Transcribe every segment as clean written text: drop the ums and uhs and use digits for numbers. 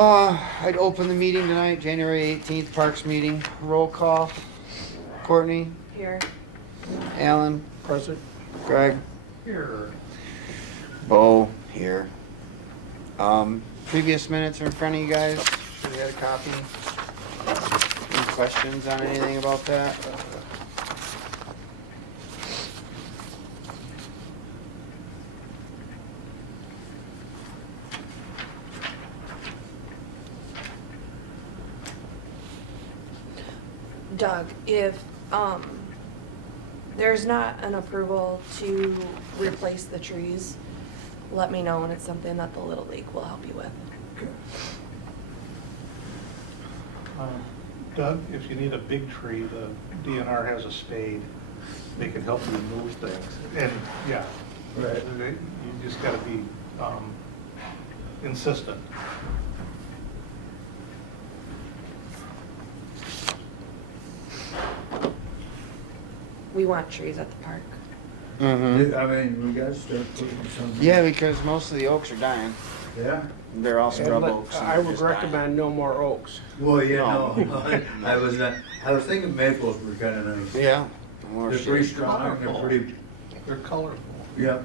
I'd open the meeting tonight, January 18th, Parks meeting. Roll call. Courtney, Here. Alan, Present. Greg, Here. Bo, here. Previous minutes are in front of you guys. Should we have a copy? Any questions on anything about that? Doug, if there's not an approval to replace the trees, let me know, and it's something that the Little League will help you with. Doug, if you need a big tree, the DNR has a spade. They can help you move things. And, yeah, Right. you just gotta be insistent. We want trees at the park. Mm-hmm. I mean, we gotta start putting some. Yeah, because most of the oaks are dying. Yeah? They're all scrub And oaks. and I they're would just dying. recommend no more oaks. Well, yeah, No. no, I was thinking maples were kinda nice. Yeah. More They're pretty shade. strong, they're pretty, They're colorful. yeah,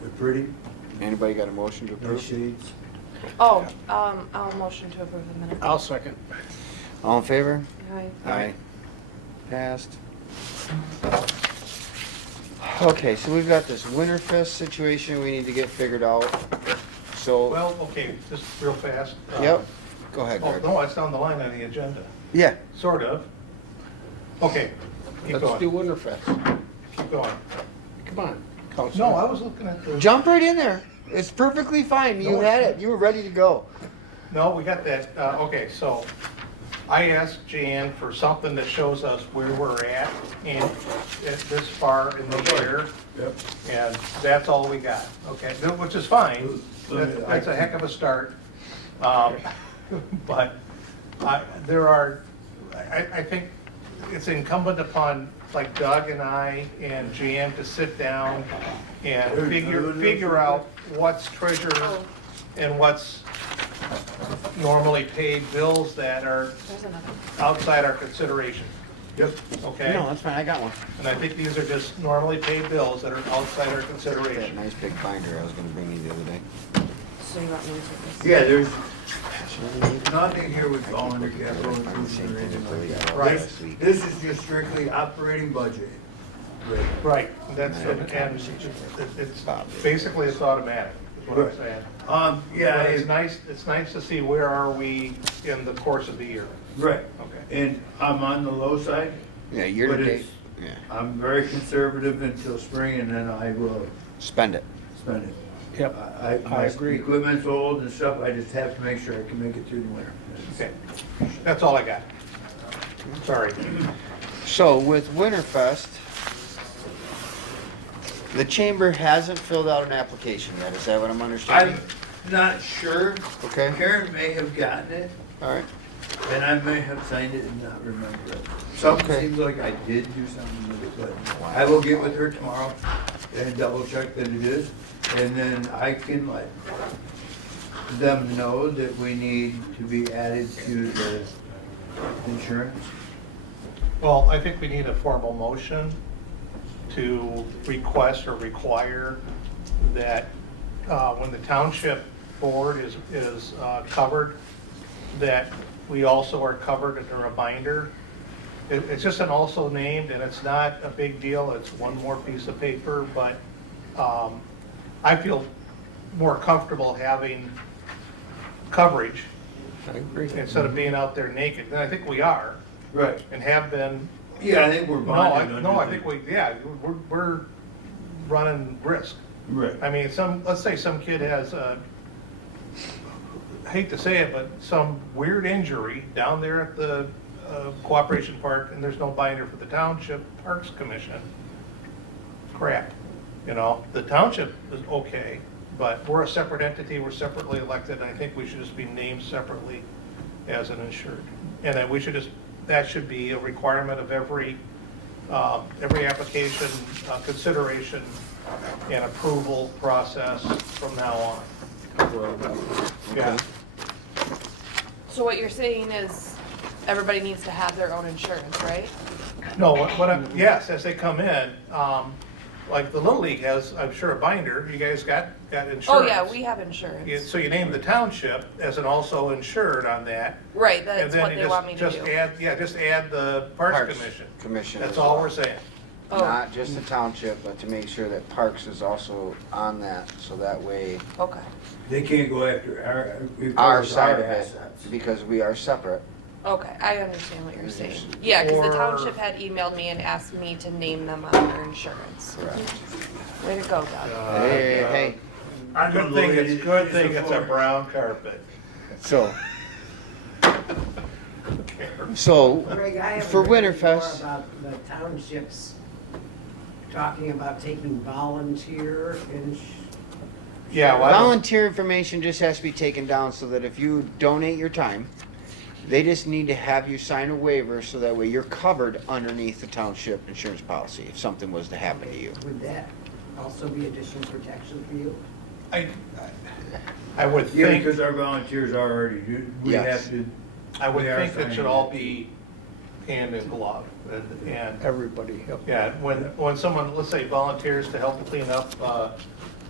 they're pretty, Anybody got a motion to nice approve? shades. Oh, I'll motion to approve the minutes. I'll second. All in favor? Aye. Aye. Passed. Okay, so we've got this WinterFest situation we need to get figured out. So, Well, okay, just real fast. yep, go ahead, Oh, Greg. no, it's down the line on the agenda. Yeah, Sort of. Okay, keep Let's do going, WinterFest. keep going. Come on, Counselor. No, I was looking at the, jump right in there. It's perfectly fine. You No, had it's- it. You were ready to go. no, we got that, okay, so I asked Jan for something that shows us where we're at and at this far in the year, Yep. and that's all we got, okay, which is fine. That's a heck of a start. But I think it's incumbent upon like Doug and I and Jan to sit down and figure out what's treasurer and what's normally paid bills that are There's another. outside our consideration, Yep. okay? No, that's fine. I got one. And I think these are just normally paid bills that are outside our That consideration. nice big binder I was gonna bring you the other day. So you want me to take this? Yeah, there's nothing here with fall under capital improvement or anything like that. Right. This is just strictly operating budget. Right. Right, that's, and it's, basically it's automatic, is what I'm Right. saying. Yeah, But it's nice to see where are we in the course of the year. right, Okay. and I'm on the low side, Yeah, year to But date. it's- Yeah. I'm very conservative until spring, and then I will Spend it. spend it. Yep, My I agree. equipment's old and stuff, I just have to make sure I can make it through the winter. Okay, that's all I got. Sorry. So with WinterFest, the chamber hasn't filled out an application yet. Is that what I'm understanding? I'm not sure, Okay. Karen may have gotten it, All right. and I may have signed it and not remember it. Something Okay. seems like I did do something with it, but I will get with her tomorrow and double check that it is, and then I can let them know that we need to be added to the insurance. Well, I think we need a formal motion to request or require that when the township board is covered, that we also are covered in a binder. It's just an also named, and it's not a big deal, it's one more piece of paper, but I feel more comfortable having coverage I agree. instead of being out there naked, and I think we are, Right. and have been. Yeah, I think we're bonded. No, I under think we're running risk. Right. I mean, let's say some kid has I hate to say it, but some weird injury down there at the Cooperation Park, and there's no binder for the Township Parks Commission. Crap, the township is okay, but we're a separate entity, we're separately elected, and I think we should just be named separately as an insured. And then that should be a requirement of every application, consideration, and approval process from now on. Yeah. So what you're saying is everybody needs to have their own insurance, right? No, what I'm, yes, as they come in, like the Little League has, I'm sure, a binder, you guys got insurance. Oh, yeah, we have insurance. So you name the township as an also insured on that. Right, And that's then what you they want me to just do. add, yeah, just add the Parks Commission. That's all we're saying. Oh. Not just the township, but to make sure that Parks is also on that, so that way Okay, They can't go after our side of it, assets. because we are separate. okay, I understand what you're saying. Yeah, because the Or- township had emailed me and asked me to name them on their insurance. Correct. Way to go, Doug. Hey, Good thing it's a brown carpet. so. So, Greg, I haven't for heard any more WinterFest, about the townships talking about taking volunteer Yeah, well, I don't- volunteer information just has to be taken down so that if you donate your time, they just need to have you sign a waiver so that way you're covered underneath the township insurance policy if something was to happen to you. Would that also be additional protection for you? I would Yeah, think, because our volunteers are already, we Yes. have to. I would we are think it should signing all it. be hand in glove. And, Everybody. yeah, when someone, let's say volunteers to help clean up,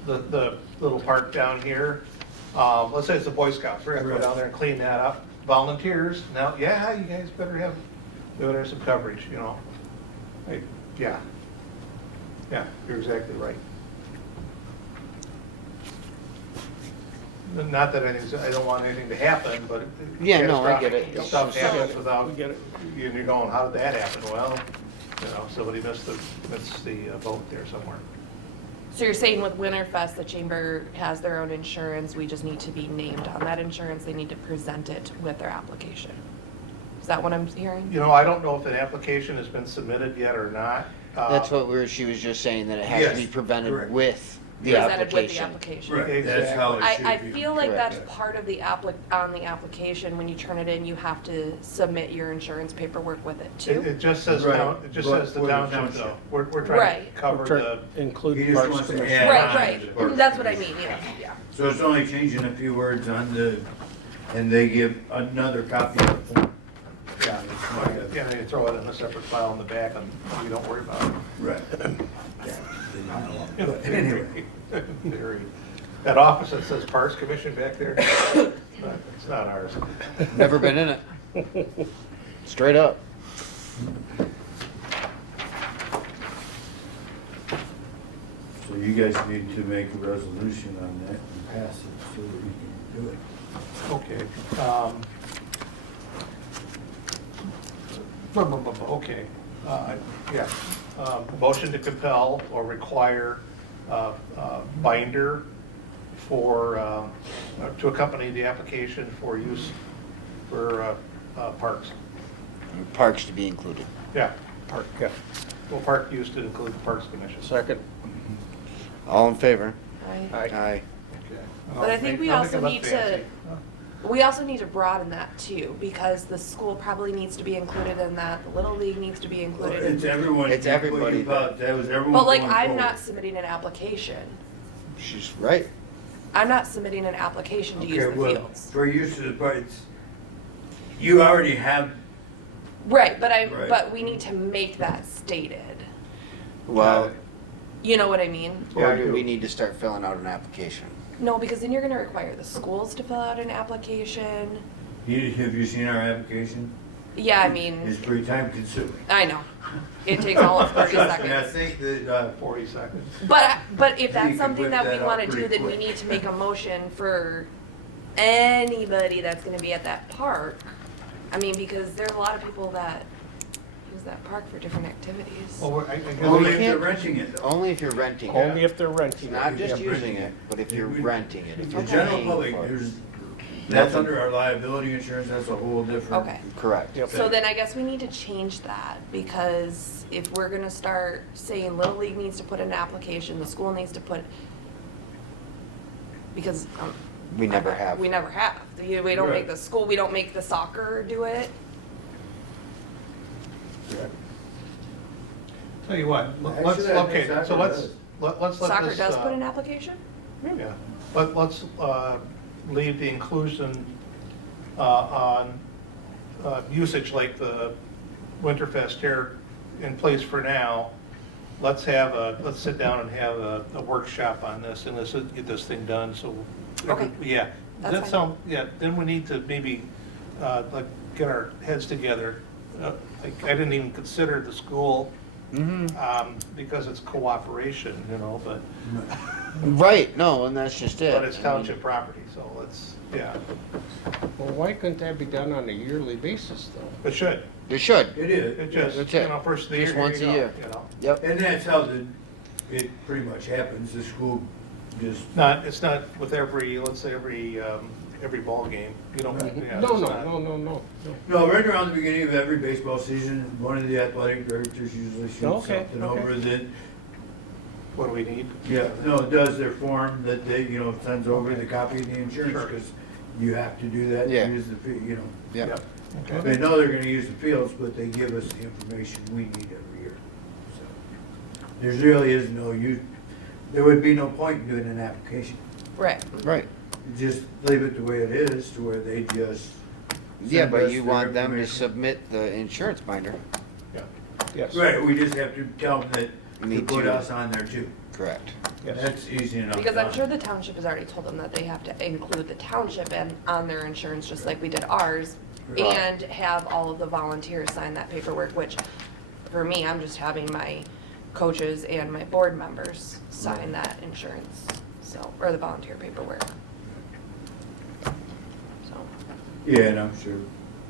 the little park down here, let's say it's the Boy Scouts, we're gonna go down there and clean that up. Volunteers, now, yeah, you guys better have some coverage, you know? Yeah. Yeah, you're exactly right. Not that I don't want anything to happen, but. Yeah, no, I get it. catastrophic It's Stuff just- happens without, you're going, how did that happen? Well, you know, somebody missed the boat there somewhere. So you're saying with WinterFest, the chamber has their own insurance, we just need to be named on that insurance, they need to present it with their application? Is that what I'm hearing? You know, I don't know if an application has been submitted yet or not. That's what she was just saying, that it has to be Yes, prevented correct. with the Presented with the application. application. Right, that's how it should be. I feel like Correct. that's part of the on the application, when you turn it in, you have to submit your insurance paperwork with it too. It just says, Right, it just but says the for the township township. though. We're trying Right. to cover the, He Include just Parks wants to Commission. add Right, on right, to the Parks that's what I Commission. mean, yeah. So it's only changing a few words on the, and they give another copy of the form. yeah, you throw it in a separate file in the back and you don't worry about it. Right. But anyway. That office that says Parks Commission back there, it's not ours. Never been in it. Straight up. So you guys need to make a resolution on that and pass it so that we can do it. Okay. Okay, yeah. Motion to compel or require binder for, to accompany the application for use for parks. Parks to be included. Yeah, Park, yeah. well, park use to include the Parks Commission. Second. All in favor? Right. Aye. Okay. But I think we I'll also make it need look to, fancy. we also need to broaden that too, because the school probably needs to be included in that, the Little League needs to be included It's in. everyone. It's everybody. That was everyone. But like, going I'm forward. not submitting an application. She's right. I'm not submitting an application to use Okay, the well, fields. for use of the parts, you already have, Right, but Right. but we need to make that stated. Well, You know what I mean? Yeah, I or do do. we need to start filling out an application? No, because then you're gonna require the schools to fill out an application. have you seen our application? Yeah, I mean, It's pretty time consuming. I know. It takes all of 30 Trust me, I seconds. think that, 40 seconds. But if You that's can something whip that we that up wanna do, pretty then we quick. need to make a motion for anybody that's gonna be at that park. I mean, because there's a lot of people that use that park for different activities. Well, I guess only if can't- they're renting it though. Only if you're renting Only it. if they're renting. Not Yeah, just using renting it, it. but if you're We- renting it. If The you're general paying public, for it. that's under our liability insurance, that's a whole different. Okay. Correct. So then I guess we need to change that, because if we're gonna start saying Little League needs to put in an application, the school needs to put, because. We never have. We never have. We don't make Right. the school, we don't make the soccer do it. Tell you what, let's, Actually, I think okay, so soccer let's, does. let's let Soccer this, does put in an application? yeah, let's leave the inclusion on usage like the WinterFest here in place for now. Let's sit down and have a workshop on this and let's get this thing done, so. Okay. Yeah. That's fine. Then we need to maybe, like, get our heads together. Like, I didn't even consider the school, because it's cooperation, but, Right, no, and that's just it. but it's township property, so yeah, Well, why couldn't that be done on a yearly basis, though? it should. They should. It is. It just, That's it. first of the year. Just here once you a go, year. Yep. And that's how it pretty much happens. The school just, It's not with let's say every ball game. You don't, yeah, No, it's no, not. no. no, right around the beginning of every baseball season, one of the athletic directors usually shoots Okay, something okay. over that, What do we need? does their form that they, sends over the copy of the insurance, Sure. because you have to do that, Yeah. to use Yep. Okay. They know they're gonna use the fields, but they give us the information we need every year. So there really is there would be no point in doing an application. Right. Right. Just leave it the way it is, to where they just. Yeah, send but us you their want them to information. submit the insurance binder. Yes. Right, we just have to tell them that, to Need put to. us on there too. Correct. That's easy enough. Because I'm done. sure the township has already told them that they have to include the township on their insurance, just like we did ours, Right. and have all of the volunteers sign that paperwork, which, for me, I'm just having my coaches and my board members sign that insurance, or the volunteer paperwork. So, Yeah, and I'm sure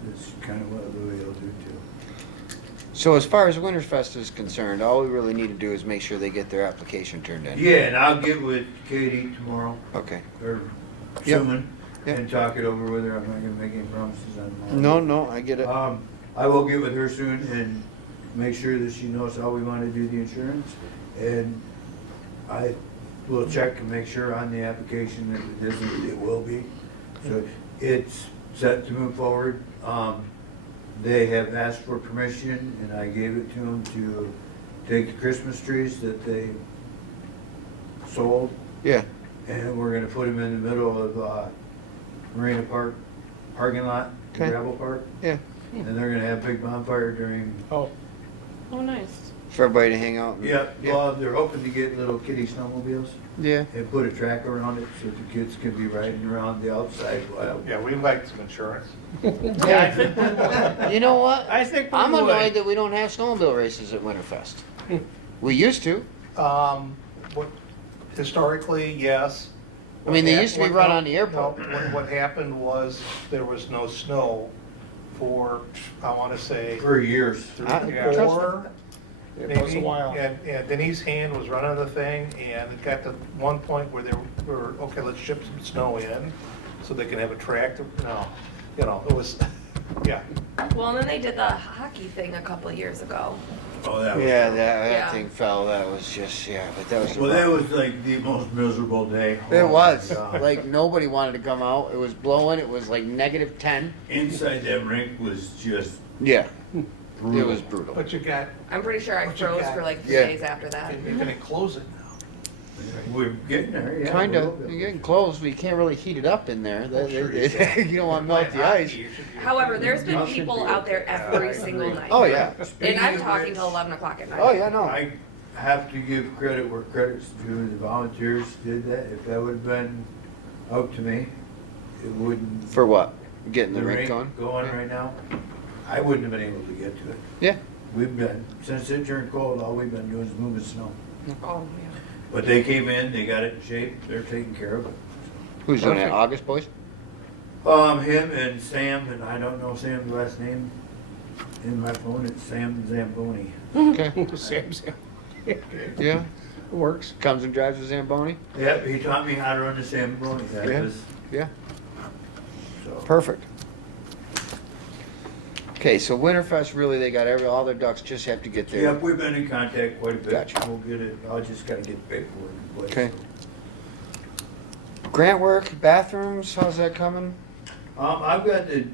that's kind of what Louis will do too. So as far as WinterFest is concerned, all we really need to do is make sure they get their application turned in. Yeah, and I'll get with Katie tomorrow, Okay. or Yep. soon, Yep. and talk it over with her. I'm not gonna make any promises on that. No, I get it. I will get with her soon and make sure that she knows how we want to do the insurance. And I will check and make sure on the application that it will be. So it's set to move forward. They have asked for permission and I gave it to them to take the Christmas trees that they sold, Yeah. and we're gonna put them in the middle of Marina Park parking lot, the Okay. gravel park. Yeah. And they're gonna have a big bonfire during, Oh, oh, nice. For everybody to hang out. and- well, they're hoping to get little kiddie snowmobiles Yeah. and put a track around it so the kids can be riding around the outside while. Yeah, we'd like some insurance. yeah, I think we would. You know what? I think we I'm would. annoyed that we don't have snowmobile races at Winterfest. We used to. What, historically, yes. I mean, they used to be run on the airport. What happened was there was no snow for, I want to say, For years. three, four, It was a maybe. while. And Denise Hand was running the thing, and it got to one point where they were, okay, let's ship some snow in so they can have a track. It was, yeah. Well, and then they did the hockey thing a couple of years ago. Oh, that was. Yeah, that Yeah. thing fell. That was just, but that was. the Well, that problem. was like the most miserable day. It Oh, my was. God. Like, nobody wanted to come out. It was blowing. It was like -10. Inside that rink was just Yeah. It brutal. was brutal. But you got, I'm pretty sure I What you froze got? for like 3 Yeah. days after that. you're gonna close it now. We're getting there, yeah. Kind a of. little bit. You're getting close, but you can't really heat it up in there. Oh, sure you can. You don't want to melt the ice. However, there's been Nothing people to out there Yeah, every I single agree. night. Oh, yeah. And Speaking I'm of talking which, till 11 o'clock at night. Oh, yeah, no. I have to give credit where credit's due. The volunteers did that. If that would've been up to me, it wouldn't. For what? Getting the rink going? Going right now, I wouldn't have been able to get to it. Yeah. We've been, since it turned cold, all we've been doing is moving snow. Oh, yeah. But they came in, they got it in shape, they're taking care of it. Who's doing that? Perfect. August boys? Him and Sam, and I don't know Sam's last name. In my phone, it's Sam Zamboni. Okay. Sam, Sam. Yeah. Works. Comes and drives the Zamboni? Yep, he taught me how to run the Zamboni. That Yeah. was, Yeah. so. Perfect. Okay, so Winterfest, really, they got all their ducks, just have to get there. Yep, we've been in contact quite a bit. Gotcha. We'll get it, I just gotta get the paperwork in place. Okay. Grant work, bathrooms, how's that coming? I've got the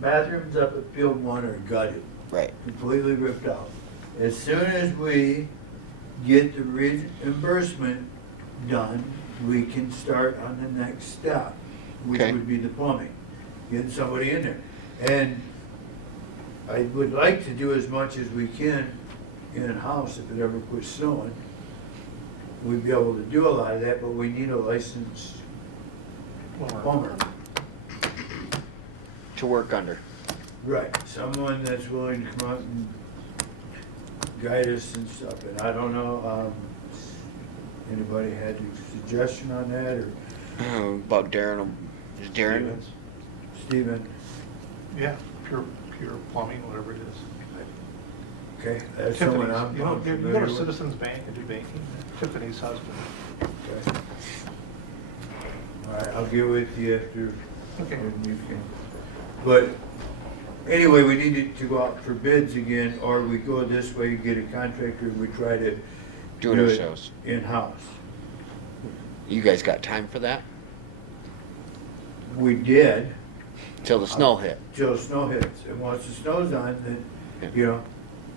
bathrooms up at Field 1 are gutted, Right. completely ripped out. As soon as we get the reimbursement done, we can start on the next step, which Okay. would be the plumbing. getting somebody in there. And I would like to do as much as we can in-house if it ever quits snowing. We'd be able to do a lot of that, but we need a licensed plumber. To work under. Right, someone that's willing to come out and guide us and stuff, and I don't know, anybody had a suggestion on that, or About Darren, is Darren? Steven? Yeah, pure plumbing, whatever it is. Okay, that's someone I'm You know, you familiar go to with. Citizens Bank and do banking, Tiffany's husband. Okay. All right, I'll get with you after. Okay. when you can. But anyway, we need to go out for bids again, or we go this way, get a contractor, and we try to Do it ourselves. in-house. You guys got time for that? We did Till the snow hit. till snow hits, and once the snow's on, then, you know,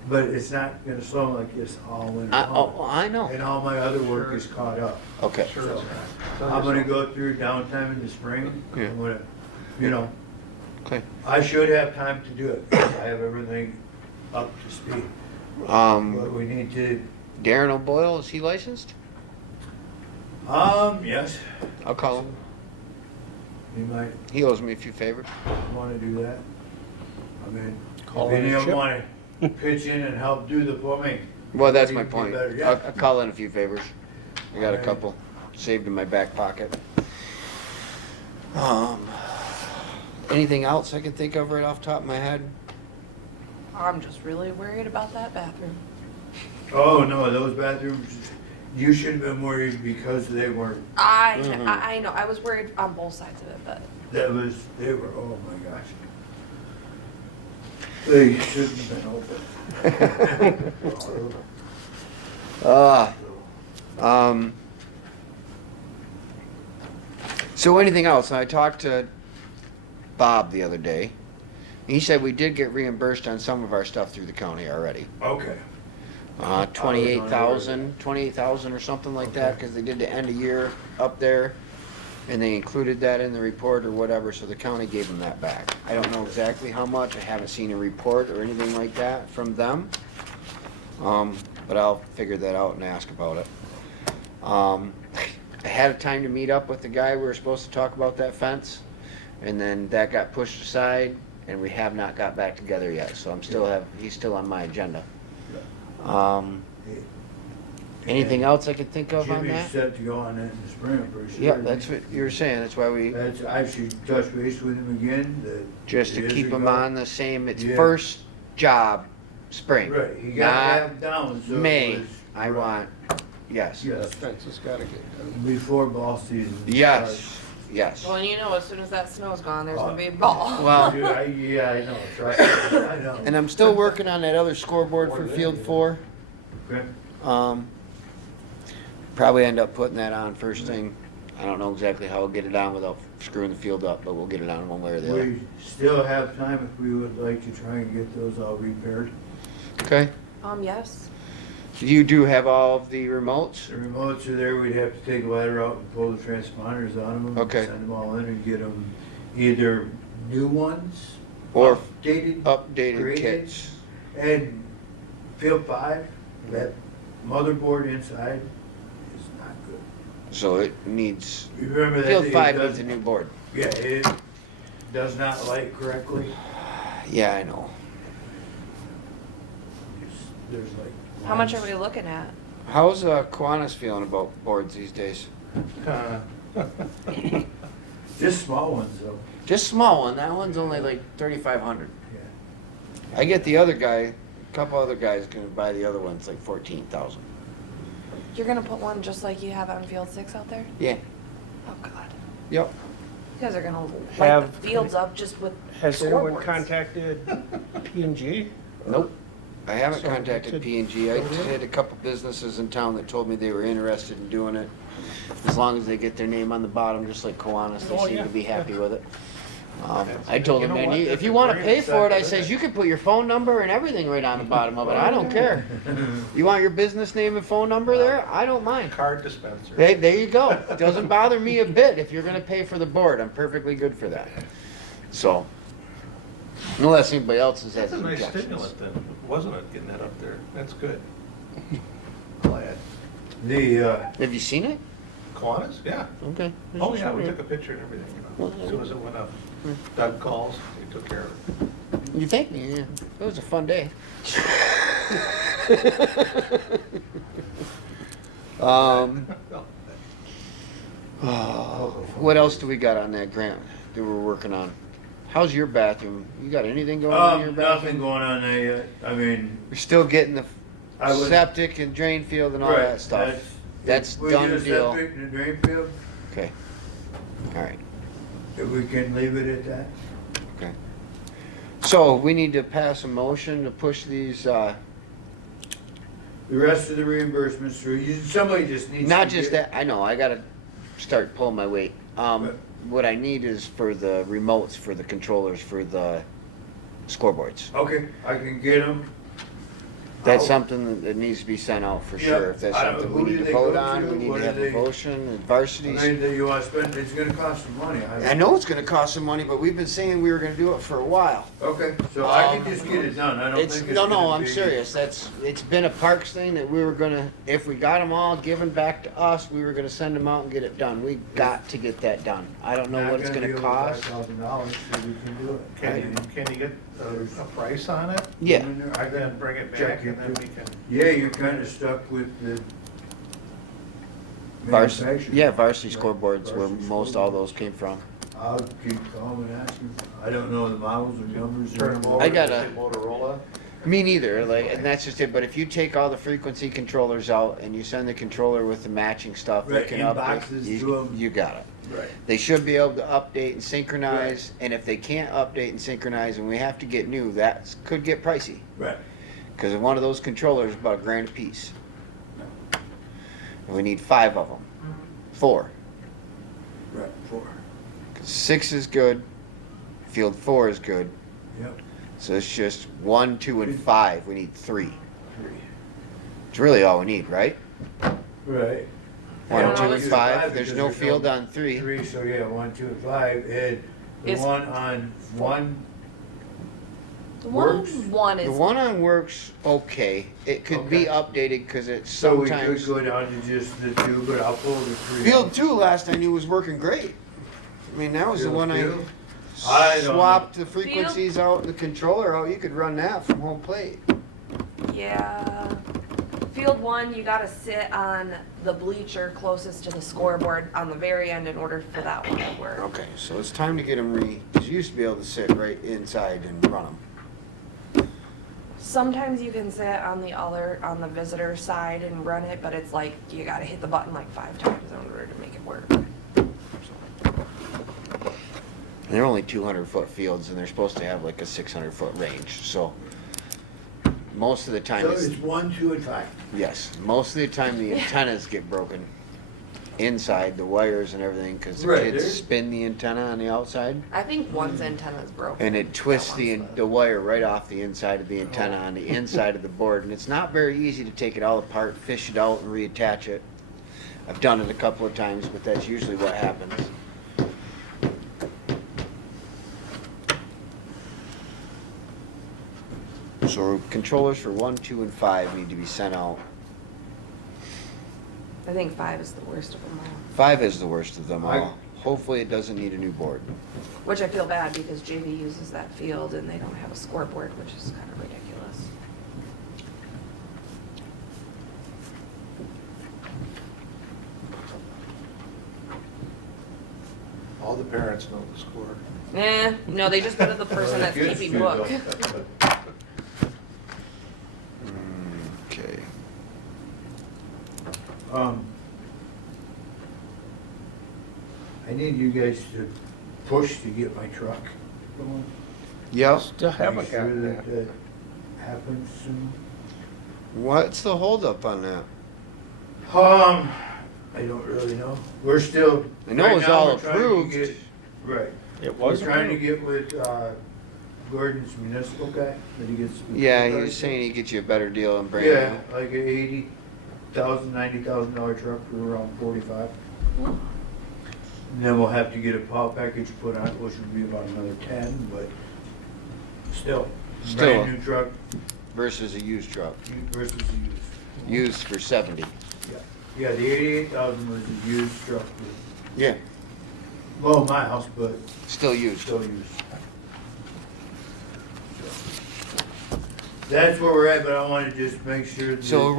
but it's not gonna snow like this all winter Oh, long. I know. And all my other work is caught up. Okay. Sure So, is not. I'm gonna go through downtime in the spring. Yeah. I'm gonna, you know, Okay. I should have time to do it, because I have everything up to speed. But we need to, Darren O'Boyle, is he licensed? yes, I'll call him. you might He owes me a few favors. wanna do that. I mean, Call if any in a of them ship. wanna pitch in and help do the plumbing. Well, that's my Even point. better, yeah. I'll call in a few favors. I got a Alright. couple saved in my back pocket. Anything else I can think of right off the top of my head? I'm just really worried about that bathroom. Oh, no, those bathrooms, you should have been worried because they weren't, I know, I was worried on both sides of it, but they were, oh my gosh. They shouldn't have been open. So anything else? I talked to Bob the other day. He said we did get reimbursed on some of our stuff through the county already. Okay. 28,000 or something like that, because they did the end of year up there, and they included that in the report or whatever, so the county gave them that back. I don't know exactly how much, I haven't seen a report or anything like that from them, but I'll figure that out and ask about it. I had a time to meet up with the guy we were supposed to talk about that fence, and then that got pushed aside, and we have not got back together yet, so he's still on my agenda. Anything else I could think of on Jimmy's that? set to go on that in the spring, I'm pretty sure. Yeah, that's what you were saying, that's why we, I should touch base with him again, just to years keep him ago. on the same, it's Yeah. first job, spring. Right, he got Not half down, so it May, was- I right. want, yes. That Yes, fence has gotta get done. before ball season. Yes, yes. well, you know, as soon as that snow's gone, there's gonna be a ball. Well, Yeah, I know, trust me, I know. and I'm still working on that other scoreboard for Field 4. Okay. Probably end up putting that on first thing. I don't know exactly how I'll get it on without screwing the field up, but we'll get it on one way or the other. We still have time if we would like to try and get those all repaired. Okay. Yes. You do have all of the remotes? The remotes are there, we'd have to take a ladder out and pull the transponders out of them. Okay. Send them all in and get them either new ones. Or Updated. updated graded, kits? And Field 5, that motherboard inside is not good. So it needs, You remember that? Field it 5 needs a doesn't- new board. Yeah, it does not light correctly. Yeah, I know. There's like. How much are lines. we looking at? How's Kiwanis feeling about boards these days? Just small ones though. Just small one. That one's only like 3,500. Yeah. I get the other guy, a couple other guys gonna buy the other ones like 14,000. You're gonna put one just like you have on Field 6 out there? Yeah. Oh, God. Yep. You guys are gonna light Have- the fields up just with Has anyone scoreboards. contacted P&G? Nope. I haven't So contacted it's a- P&G. I had a couple businesses in town that told me they were interested in doing it. As long as they get their name on the bottom, just like Kiwanis, they Oh, seem yeah, to be happy yeah. with it. I told You them, know man, what? if That's you a want to great pay for it, I incentive, says, isn't you can put your phone number and everything right on the bottom of it. I don't care. You want your business name and phone number there? I don't mind. Card dispenser. Hey, there you go. Doesn't bother me a bit if you're gonna pay for the board. I'm perfectly good for that. So, unless anybody else has That's had a nice objections. stimulant then, wasn't it, getting that up there? That's good. Glad. Have you seen it? Kiwanis? Yeah. Okay. Oh, yeah, we took a picture and everything, Well, as soon as it went up. Doug calls, he took care of it. You think? Yeah. It was a fun day. What else do we got on that grant that we're working on? How's your bathroom? You got anything going on in your bathroom? Nothing going on there yet. I mean, You're still getting the I would. septic and drain field and all Right, that stuff. That's we done get a deal. septic and a drain field, Okay. All right. if we can leave it at that. Okay. So we need to pass a motion to push these, The rest of the reimbursements through, somebody just needs to not just get- that, I know, I gotta start pulling my weight. What I need is for the remotes, for the controllers, for the scoreboards. Okay, I can get them. That's something that needs to be sent out for Yeah, sure. If that's I don't- something who we do need to they vote go on, to? we need What to do have a they- motion, and I varsities. mean, that you wanna spend, it's gonna cost some money. I know it's gonna cost some money, but we've been saying we were gonna do it for a while. Okay, so I can just get it done, I don't It's, think it's no, gonna I'm be- serious. It's been a parks thing that we were gonna, if we got them all given back to us, we were gonna send them out and get it done. We got to get that done. I don't know what it's gonna cost. $5,000, so we can do it. Can you get a price on it? Yeah. I then bring it Check back and then it. we can. Yeah, you're kinda stuck with the Varsity, manufacturer. yeah, varsity scoreboards where Varsity most all scoreboard. those came from. I'll keep calling and asking. I don't know the models or numbers. or- Turn them over I to gotta- Motorola. Me neither, like, and that's just it, but if you take all the frequency controllers out and you send the controller with the matching stuff, they Right, can in update. boxes to 'em. You got it. Right. They should be able to update and synchronize, and if they can't update and synchronize and we have to get new, that could get pricey. Right. Cause one of those controllers is about $1,000 a piece. And we need 5 of them. 4. Right, 4. 'Cause 6 is good, field 4 is good, Yep, so it's just 1, 2, and 5, we need 3. 3. It's really all we need, right? Right. 1, Yeah, 2, and 1, 2, 5, there's because no field on 3. 3, so yeah, 1, 2, and 5, and the Is- one on 1, The one Works? on one The is, one on works okay, it could be updated, cause it's so we could sometimes. go down to just the 2, but I'll pull the 3. Field 2 last I knew was working great. I mean, that was the Field one two? I don't know. swapped the frequencies out and the controller out, you could run that from home plate. yeah. Field one, you gotta sit on the bleacher closest to the scoreboard on the very end in order for that one to work. Okay, so it's time to get them cause you used to be able to sit right inside and run them. Sometimes you can sit on the visitor side and run it, but it's like, you gotta hit the button like 5 times in order to make it work. And they're only 200-foot fields, and they're supposed to have like a 600-foot range, so most of the time So it's, it's 1, 2, and 5. yes, most of the time the antennas get broken inside, the wires and everything, because the Right, kids there- spin the antenna on the outside, I think one's antenna is broken. and it twists That one's the wire right off the inside of the antenna on the inside of the board, and it's not very easy to take it all apart, fish it out, and reattach it. I've done it a couple of times, but that's usually what happens. So controllers for 1, 2, and 5 need to be sent out. I think 5 is the worst of them all. 5 is the worst of them I- all. Hopefully it doesn't need a new board. Which I feel bad because JV uses that field and they don't have a scoreboard, which is kind of ridiculous. All the parents know the score. No, they just go to the person that's Kids keeping do, book. though. Okay. I need you guys to push to get my truck going. Yep. Still haven't Make sure gotten that that. that happens soon. What's the holdup on that? I don't really know. We're still. I know right it was now all we're trying to approved. get- Right. It We're was trying to approved. get with, Gordon's municipal guy, that he gets. Yeah, he was saying he'd get you a better deal and bring it. Yeah, like a $80,000, $90,000 truck for around 45. And then we'll have to get a power package put on, which would be about another 10, but still. Still. Brand new truck Versus a used truck, versus a used. used for 70. Yeah, the 88,000 was a used truck. Yeah. Well, my house, but Still used. still used. That's where we're at, but I wanna just make sure that. So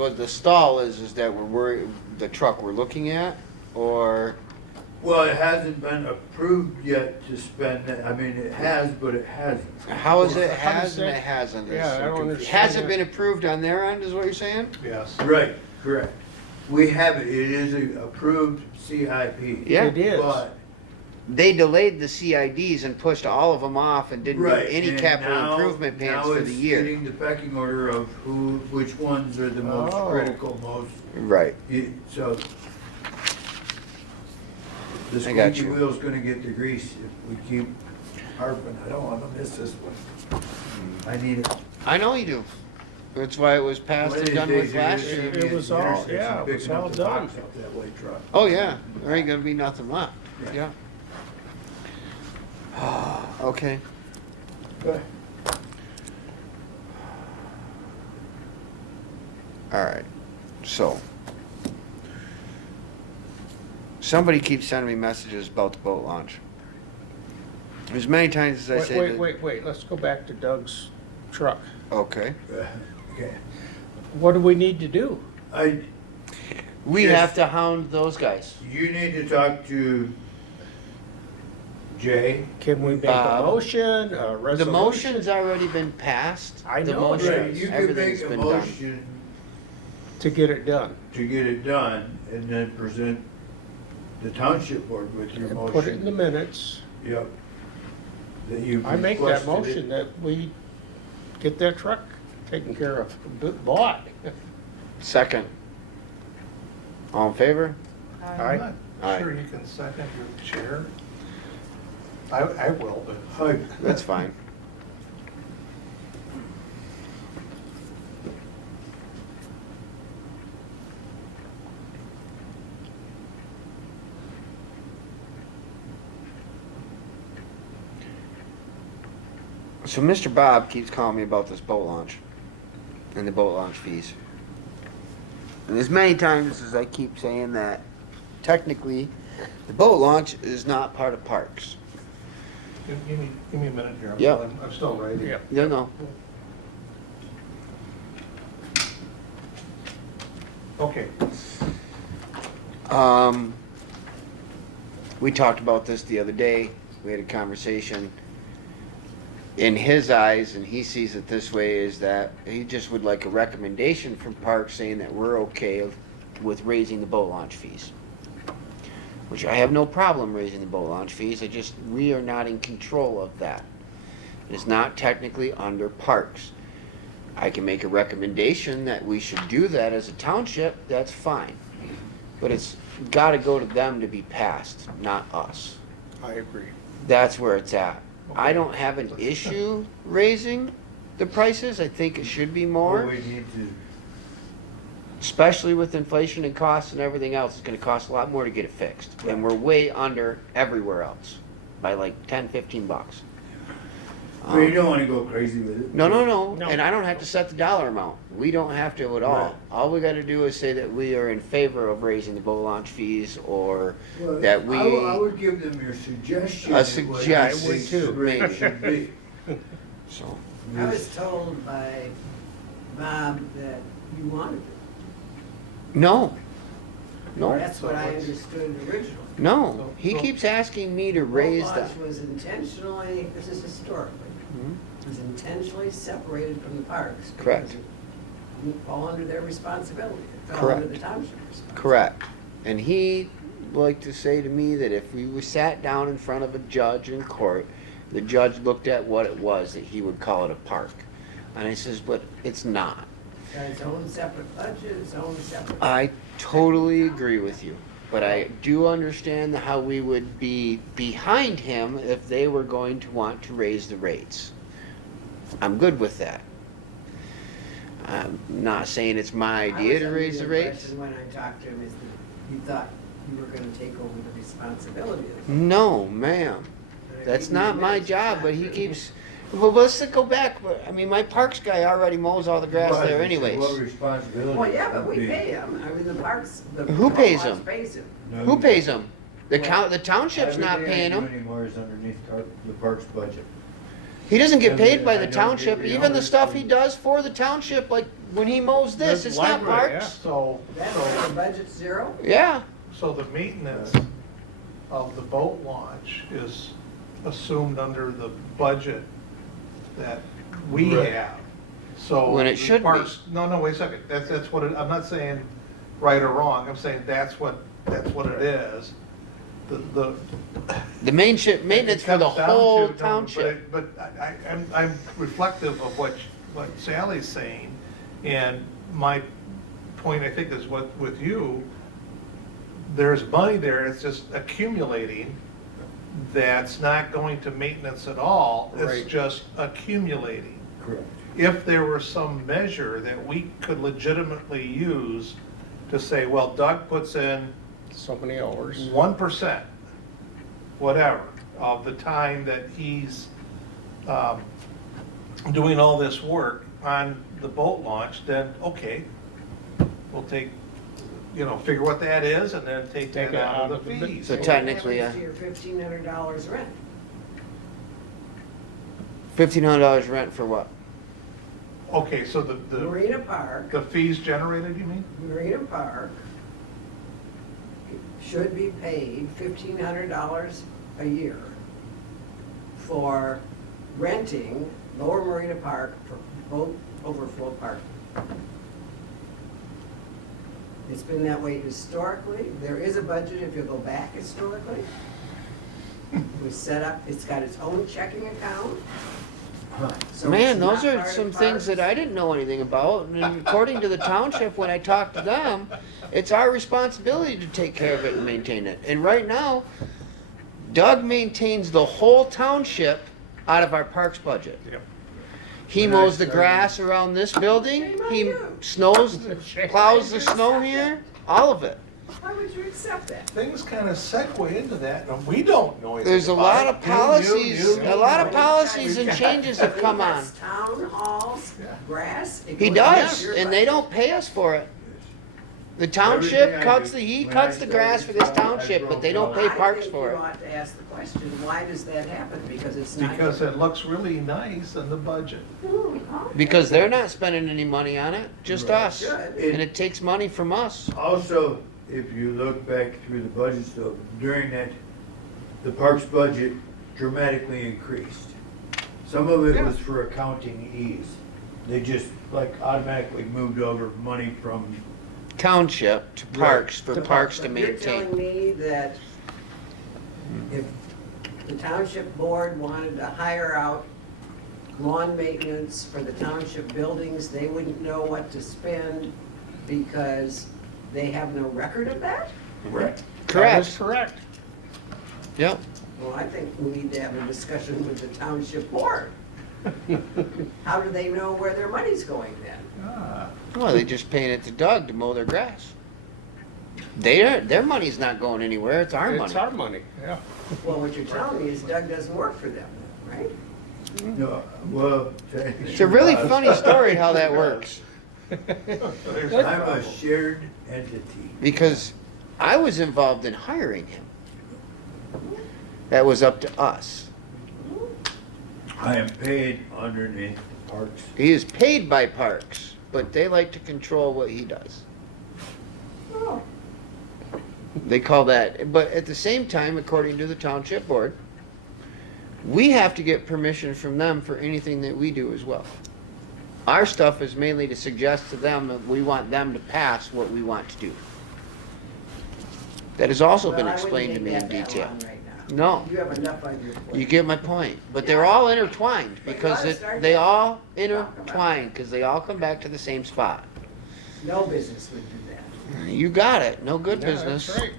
what the stall is that we're worried, the truck we're looking at, or, Well, it hasn't been approved yet to spend, I mean, it has, but it hasn't. how is it How does has and that- it hasn't? Yeah, I don't understand Has it that. been approved on their end, is what you're saying? Yes. Right, correct. We have it, it is a approved CIP. Yeah. It is. But, They delayed the CIDs and pushed all of them off and didn't do right. any and capital now- improvement plans now for the it's year. getting the pecking order of which ones are the most Oh. critical, Right. so. The I got squeaky you. wheel's gonna get the grease if we keep harping, I don't wanna miss this one. I need it. I know you do. That's why it was passed One of and these done days with you're last gonna year. see me It at was the all- intersection yeah, it was picking up all the done. box off that white truck. Oh, yeah, there ain't gonna be nothing left. Yeah. Okay. Good. All right, so. Somebody keeps sending me messages about the boat launch. As many times as I Wait, say wait, that. wait, let's go back to Doug's truck. Okay. Okay. What do we need to do? We Yes. have to hound those guys. You need to talk to Jay. Can we make a Bob. motion, a The resolution? motion's already been passed. I The know it motion- is. You can everything's make a been done. motion To get it done. to get it done and then present the township board with your And motion. put it in the minutes. Yep. That you I make that requested motion it. that we get that truck taken care of, bought. Second. All in favor? I'm Aye. not Aye. sure you can second your chair. I will, but. Hi. That's fine. So Mr. Bob keeps calling me about this boat launch and the boat launch fees. And as many times as I keep saying that technically the boat launch is not part of parks. Give me a minute here. Yeah. I'm still writing. Yeah. You know. Okay. We talked about this the other day. We had a conversation. In his eyes, and he sees it this way, is that he just would like a recommendation from Parks saying that we're okay with raising the boat launch fees. Which I have no problem raising the boat launch fees. We are not in control of that. It's not technically under Parks. I can make a recommendation that we should do that as a township, that's fine. But it's gotta go to them to be passed, not us. I agree. That's where it's at. I don't have an issue raising the prices. I think it should be Well, more, we need to, especially with inflation and costs and everything else. It's gonna cost a lot more to get it fixed. And we're way under everywhere else by like 10, 15 bucks. well, you don't wanna go crazy with it. No, No. and I don't have to set the dollar amount. We don't have to at all. Right. All we gotta do is say that we are in favor of raising the boat launch fees, or Well, that we. I would give them your suggestion. A of what suggestion, I think the rate maybe. should be. So, I was told by Bob that you wanted it. no. No, That's what I understood originally. no. He keeps asking me to raise Boat the. launch was intentionally, this is historically, was intentionally separated from the parks. because Correct. it didn't fall under their responsibility. It fell Correct. under the township responsibility. Correct. And he liked to say to me that if we were sat down in front of a judge in court, the judge looked at what it was, that he would call it a park. And I says, but it's not. It's got its own separate budget, its own separate. I totally agree with you. But I do understand how we would be behind him if they were going to want to raise the rates. I'm good with that. I'm not saying it's my idea to raise the rates. When I talked to him, is that you thought you were gonna take over the responsibility of it. No, ma'am. That's not my job, but he keeps, well, let's go back. I mean, my parks guy already mows all the grass there What anyways. responsibility? Well, yeah, but would we be? pay him, I mean, the parks, the. Who pays parks him? Pays him. No, Who pays him? The township's not Everything I paying do him. anymore is underneath the parks budget. He doesn't get paid by I the don't township, get even the reimbursed. stuff he does for the township, like when he mows this, The it's not library, parks. So, That's why the budget's zero? Yeah, so the maintenance of the boat launch is assumed under the budget that we Right. have. So. When it the should be. parks- No, wait a second, that's what it, I'm not saying right or wrong, I'm saying that's what it is. the maintenance It for the comes down whole to- no, township. But I'm reflective of what Sally's saying, and my point, I think, is with you, there's money there, it's just accumulating, that's not going to maintenance at all, it's Right. just accumulating. Correct. If there were some measure that we could legitimately use to say, well, Doug puts in So many hours. 1%, whatever, of the time that he's doing all this work on the boat launch, then, okay, we'll take, figure what that is and then take Take that it out out of of the the- fees. So technically, What happens to your $1,500 rent? $1,500 rent for what? Okay, so the Marina Park, fees generated, you mean? Marina Park should be paid $1,500 a year for renting Lower Marina Park for boat overflow parking. It's been that way historically. There is a budget if you go back historically. We set up, it's got its own checking account. So Man, it's those not are part of some things that parks. I didn't know anything about, and according to the township, when I talked to them, it's our responsibility to take care of it and maintain it. And right now, Doug maintains the whole township out of our parks budget. Yep. He When I mows the started- grass around this building, Shame on he you. plows the snow here, all of it. Why would you accept that? Things kind of segue into that, and we don't know anything There's a about lot it. of policies, a lot of policies and changes have come on. That's town halls, grass. it He goes does, into your and they budget. don't pay us for it. The Everything township I cuts do, he when cuts I the grass for started, this township, but they don't pay parks for I it. think you ought to ask the question, why does that happen? Because it's not. Because it looks really nice in the budget. Because they're not spending any money on it, just Right. us. Good. And it takes money from us. Also, if you look back through the budget stuff, during that, the parks budget dramatically increased. Some of it was for accounting ease. They just like automatically moved over money from, Township to parks, for To parks to But you're telling maintain. me that if the township board wanted to hire out lawn maintenance for the township buildings, they wouldn't know what to spend because they have no record of that? That is Correct, correct. yep. Well, I think we need to have a discussion with the township board. How do they know where their money's going then? Ah, Well, they just paying it to Doug to mow their grass. Their money's not going anywhere, it's our It's money. our money, yeah. Well, what you're telling me is Doug doesn't work for them, right? no, well. It's a really funny story how that works. there's I'm a a shared entity. Because I was involved in hiring him. That was up to us. I am paid underneath the parks. He is paid by parks, but they like to control what he does. Oh, They call that, but at the same time, according to the township board, we have to get permission from them for anything that we do as well. Our stuff is mainly to suggest to them that we want them to pass what we want to do. That has also been well, I wouldn't explained to take me in that that detail. long right now. No, You have enough on your plate. you get my point, but they're all intertwined because they all intertwine because they all come back to the same spot. No business would do that. You got it, no good Yeah, business. That's right.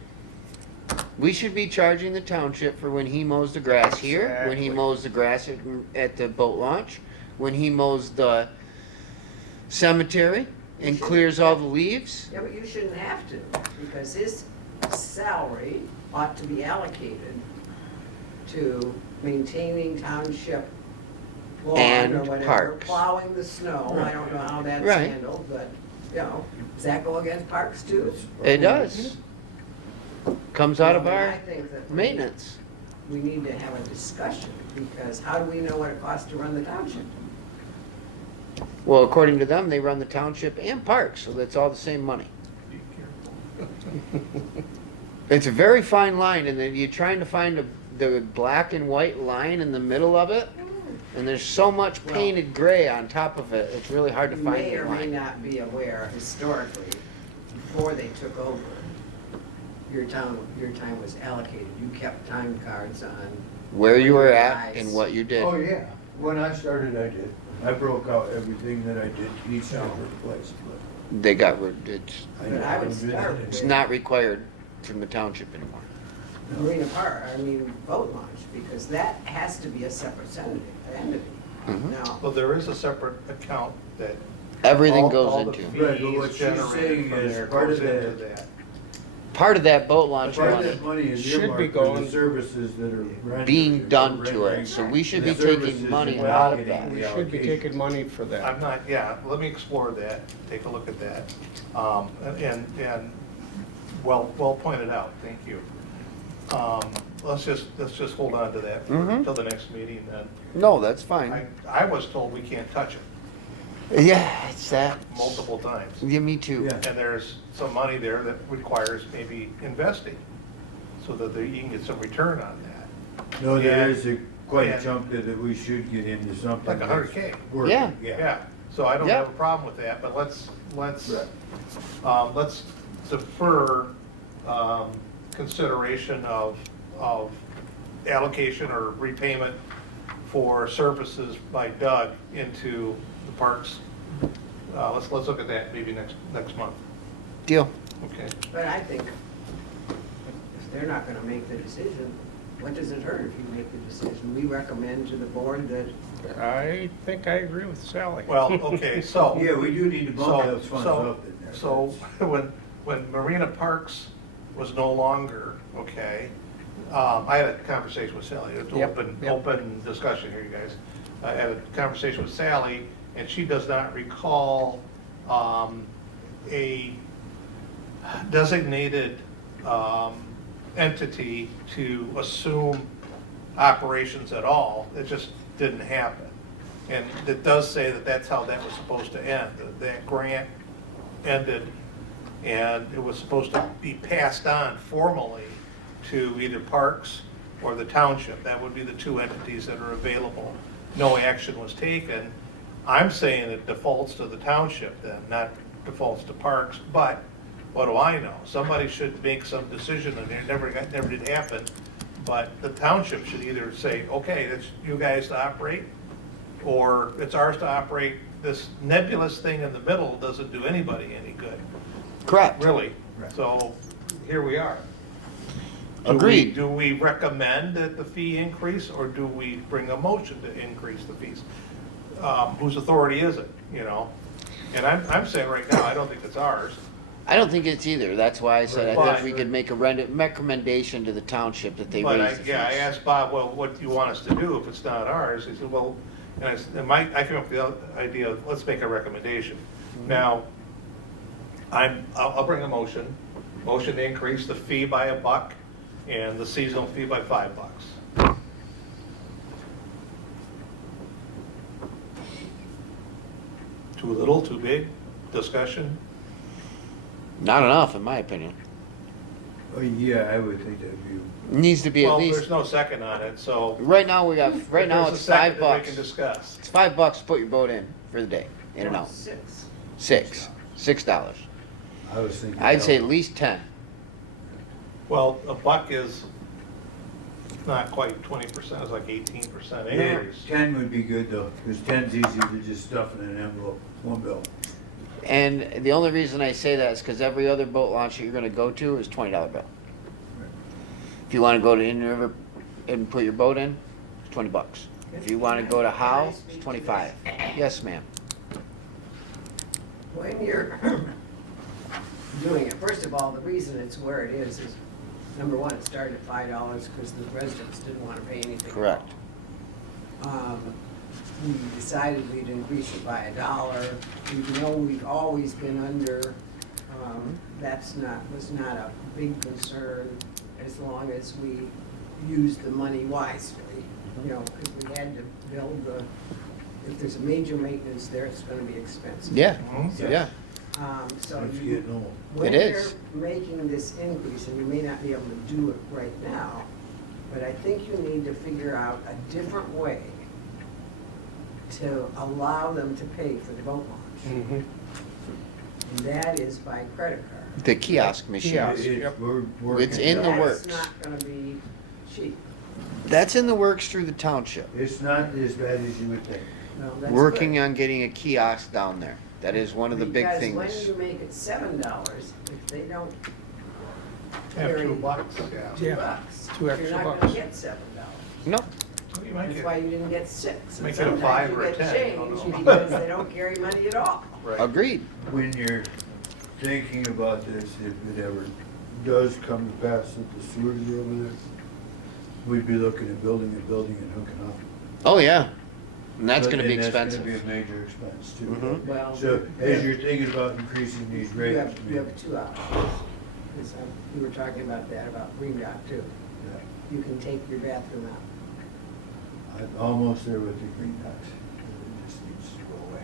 We should be charging the township for when he mows the grass here, when he Exactly. mows the grass at the boat launch, when he mows the cemetery and clears all the leaves. Yeah, but you shouldn't have to, because his salary ought to be allocated to maintaining township lawn And or whatever, parks. plowing the snow. I don't know how that's Right. handled, but, you know, does that go against parks too? It does. Comes out of I mean, our I think that maintenance. we need to have a discussion, because how do we know what it costs to run the township? Well, according to them, they run the township and parks, so that's all the same money. It's a very fine line, and then you're trying to find the black and white line in the middle of it, and there's so much painted gray on top of it, it's really hard to You find may the or may line. not be aware, historically, before they took over, your time was allocated. You kept time cards on. Where you were at Guys. and what you did. Oh, yeah. When I started, I did. I broke out everything that I did to each separate place. They got rid, it's, But I would start it's with not required from the township anymore. Marina Park, boat launch, because that has to be a separate entity. Mhm. Now, Well, there is a separate account that. Everything all goes the into. Right, but what fees she's generated saying from is there part goes of into that- that. Part of that boat launch Part of money that money is Should be earmarked for going- the services that are rendered. being done to Rendering. it, so we should be The services taking money and out of allocating that. We the should be allocation. taking money for that. I'm not, yeah, let me explore that, take a look at that. And, well pointed out, thank you. Let's just hold on to that Mhm. until the next meeting then. No, that's fine. I was told we can't touch it Yeah, it's that. multiple times. Yeah, me too. Yeah. And there's some money there that requires maybe investing so that you can get some return on that. No, there Yeah. is quite a Yeah. chunk that we should get into something. Like 100K. that's working. Yeah. Yeah, so I don't Yeah. have a problem with that, but let's Right. let's defer consideration of allocation or repayment for services by Doug into the parks. Let's look at that maybe next month, Deal. okay? but I think if they're not gonna make the decision, what does it hurt if you make the decision? We recommend to the board that I think I agree with Sally. Well, okay, so. Yeah, we do need to bump those funds So- up in there. So when Marina Parks was no longer, okay, I had a conversation with Sally, it's Yep, yep. open discussion here, you guys. I had a conversation with Sally, and she does not recall a designated entity to assume operations at all. It just didn't happen. And it does say that that's how that was supposed to end. That grant ended, and it was supposed to be passed on formally to either Parks or the Township. That would be the two entities that are available. No action was taken. I'm saying it defaults to the Township then, not defaults to Parks, but what do I know? Somebody should make some decision, and it never did happen. But the Township should either say, okay, it's you guys to operate, or it's ours to operate. This nebulous thing in the middle doesn't do anybody any good, Correct. really. Right. So here we are. Agreed. Do we recommend that the fee increase, or do we bring a motion to increase the fees? Whose authority is it, you know? And I'm saying right now, I don't think it's ours. I don't think it's either. That's why I said I But- think we could make a recommendation to the township that they But raise the fees. I asked Bob, well, what do you want us to do if it's not ours? He said, well, I came up with the idea of, let's make a recommendation. Mm-hmm. Now, I'll bring a motion to increase the fee by $1 and the seasonal fee by $5. Too little, too big, discussion? Not enough, in my opinion. Oh, yeah, I would think that'd be, Needs to be at Well, least, there's no second on it, so. right now we got, right now There's a it's second that we $5. can discuss. It's $5 to put your boat in for the day, in and out. Six. $6. I was thinking. I'd say at least 10. Well, $1 is not quite 20%, it's like 18% Yeah, increase. 10 would be good though, because 10's easy to just stuff in an envelope, one bill. And the only reason I say that is because every other boat launch that you're gonna go to is $20 bill. If you wanna go to Indian River and put your boat in, it's $20. If you wanna go to Howe, it's 25. Yes, ma'am. When you're doing it. First of all, the reason it's where it is, number one, it started at $5 because the residents didn't want to pay anything. Correct. We decided we'd increase it by $1. We know we've always been under, was not a big concern as long as we use the money wisely. You know, because we had to build if there's a major maintenance there, it's gonna be expensive. Yeah, So, yeah. So It's you, getting old. when It you're is. making this increase, and you may not be able to do it right now, but I think you need to figure out a different way to allow them to pay for the boat launch. Mhm. And that is by credit card. The kiosk machine. Kiosk. We're It's working in the on it. works. That's not gonna be cheap. That's in the works through the township. It's not as bad as you would think. No, that's Working good. on getting a kiosk down there. That is one of the big Because things. when you make it $7, if they don't Have carry $2, yeah. $2, Yeah, $2 extra you're not bucks. gonna get $7. No, You might That's get- why you didn't get 6. And Make it a sometimes 5 you or a get 10, I don't change know. because they don't carry money at all. Right. agreed. When you're thinking about this, if it ever does come to pass that the sewers are over there, we'd be looking at building and hooking up. Oh, yeah. And that's gonna be And expensive. That's gonna be a major expense too. Mhm. Well, So you as have- you're thinking about increasing these you rates, have, you have 2 options. 'Cause, we were talking about that, about Green Dot too. yeah, You can take your bathroom out. I'm almost there with the green dots. It just needs to go away.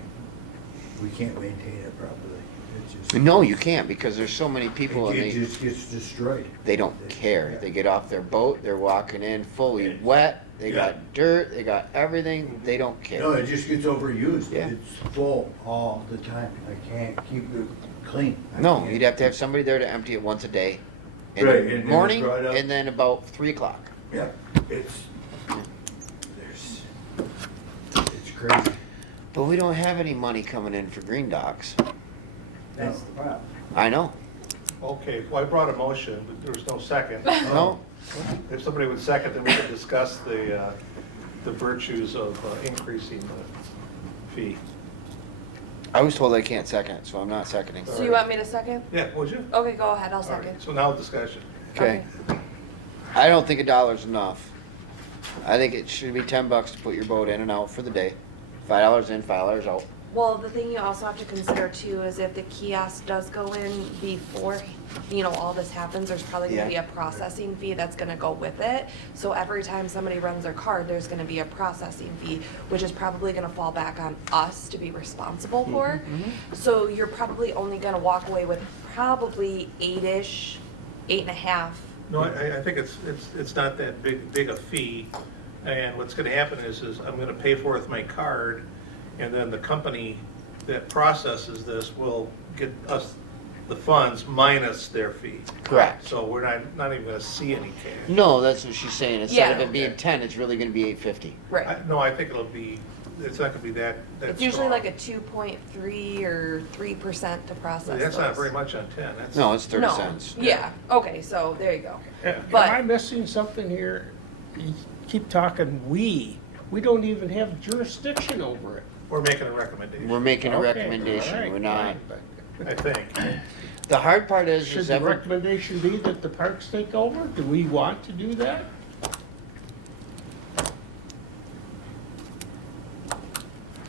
We can't maintain it properly. It's just. No, you can't because there's so many people and It they, just gets destroyed. they don't care. They get off their boat, they're walking in fully wet, they got dirt, they got everything, they don't No, care. it just gets overused. Yeah. It's full all the time. I can't keep it clean. I No, can't. you'd have to have somebody there to empty it once a day. In Right, the and then it's morning brought up. and then about 3 o'clock. Yeah, it's crazy. But we don't have any money coming in for green docks. That's the problem. I know. Okay, well, I brought a motion, but there was no second. No, If somebody would second, then we could discuss the virtues of increasing the fee. I was told I can't second it, so I'm not seconding. So you want me to second? Yeah, would you? Okay, go ahead, I'll All right, second. so now discussion. Okay. I don't think $1 is enough. I think it should be $10 to put your boat in and out for the day. $5 in, $5 out. Well, the thing you also have to consider too is if the kiosk does go in before, all this happens, there's probably gonna be Yeah. a processing fee that's gonna go with it. So every time somebody runs their card, there's gonna be a processing fee, which is probably gonna fall back on us to be responsible for. So you're probably only gonna walk away with probably 8-ish, 8.5. No, I think it's not that big a fee, and what's gonna happen is I'm gonna pay for it with my card, and then the company that processes this will get us the funds minus their fee. Correct. So we're not even gonna see any cash. No, that's what she's saying. Instead of Yeah. it being 10, it's really gonna be 850. Right. No, I think it's not gonna be that It's usually strong. like a 2.3 or 3% to process That's not those. very much on 10, that's. No, it's 30 No. cents. Yeah, okay, so there you go. Am But- I missing something here? You keep talking we. We don't even have jurisdiction over it. We're making a recommendation. We're making a Okay, recommendation. all right, We're not. fine, but I think. The hard part is Should the every, recommendation be that the parks take over? Do we want to do that?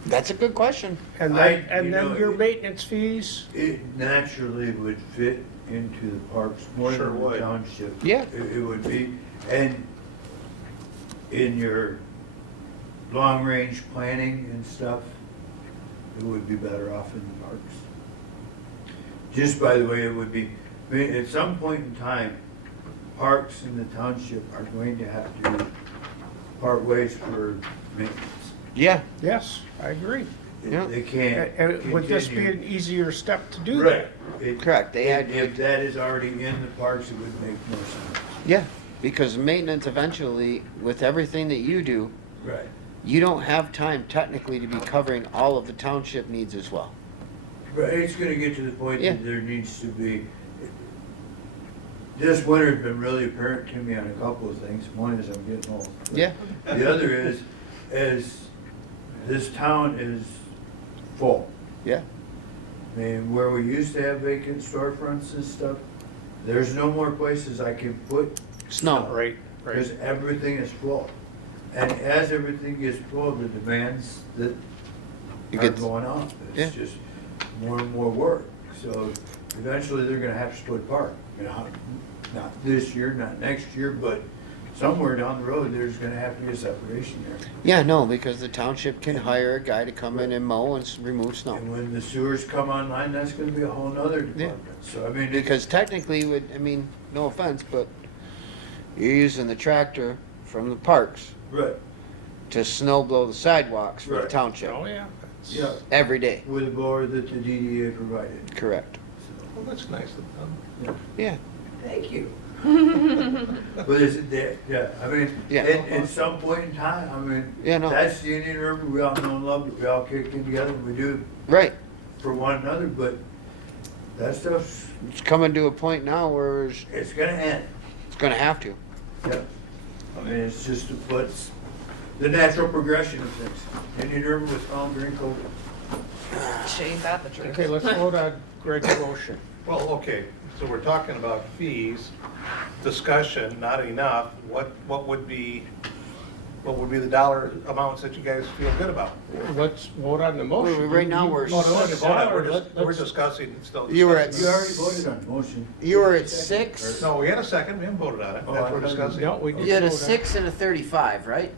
that's a good question. And I- then, and you then know, your it- maintenance fees? It naturally would fit into the parks more Sure than the would. township. Yeah. It would be, and in your long-range planning and stuff, it would be better off in the parks. Just by the way, it would be, I mean, at some point in time, parks in the township are going to have to part ways for maintenance. Yeah. Yes, I agree. Yeah. They can't And would this be continue. an easier step to do Right. that? It- Correct. They had- If that is already in the parks, it would make more sense. Yeah. Because maintenance eventually, with everything that you do, Right. you don't have time technically to be covering all of the township needs as well. But it's gonna get to the point Yeah. that there needs to be, this winter's been really apparent to me on a couple of things. One is I'm getting old. Yeah. The other is this town is full. Yeah. I mean, where we used to have vacant storefronts and stuff, there's no more places I can put Snow. Right, because right. everything is full. And as everything gets full, the demands that You are get- going up, Yeah. it's just more and more work. So eventually they're gonna have to split park, you know, not this year, not next year, but somewhere down the road, there's gonna have to be a separation there. Yeah, no, because the township can hire a guy to come in and mow and remove snow. And when the sewers come online, that's gonna be a whole nother Yeah. department. So I mean, it's, Because technically, I mean, no offense, but you're using the tractor from the parks right, to snow blow the sidewalks for the Right. township Oh, yeah. yeah, every day. with a blower that the DDA provided. Correct. Well, that's nice of them. Yeah. Thank you. But is it there? Yeah, I mean, Yeah. at some point in time, I mean, Yeah, no. that's the Indian River, we all know and love it, we all kick in together, we do Right. for one another, but that stuff's, It's coming to a point now where it's gonna end. it's going to have to. Yeah. I mean, it's just what's the natural progression of things. Indian River was found during COVID. Ain't that the truth? Okay, let's vote on Greg's motion. Well, okay, so we're talking about fees, discussion, not enough. What would be the dollar amounts that you guys feel good about? Let's vote on the motion. Right now, we're- No, no, Let's- we're let's- discussing, still. You were at You already voted on the motion. You were at 6. No, we had a second, we haven't voted on it, Oh, that's I what we're thought discussing. No, we didn't. You had a vote on it. 6 and a 35, right?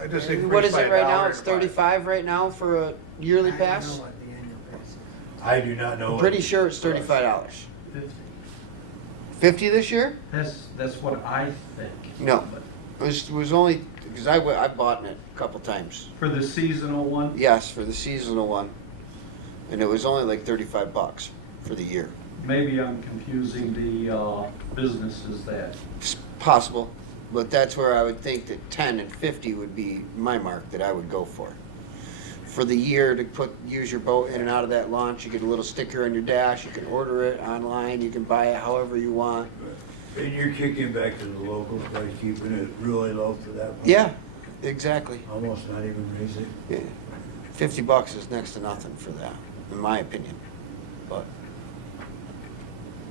I just say. What is it right now? $35 It's 35 right now for a yearly pass? I do not know. I'm pretty sure it's $35. 50 this year? That's what I think. No. It was only, because I bought it a couple times. For the seasonal one? Yes, for the seasonal one. And it was only like $35 for the year. Maybe I'm confusing the businesses that, It's possible, but that's where I would think that 10 and 50 would be my mark that I would go for. For the year to use your boat in and out of that launch, you get a little sticker on your dash, you can order it online, you can buy it however you want. And you're kicking back to the locals by keeping it really low for that one. Yeah, exactly. Almost not even raising it. Yeah. $50 is next to nothing for that, in my opinion. But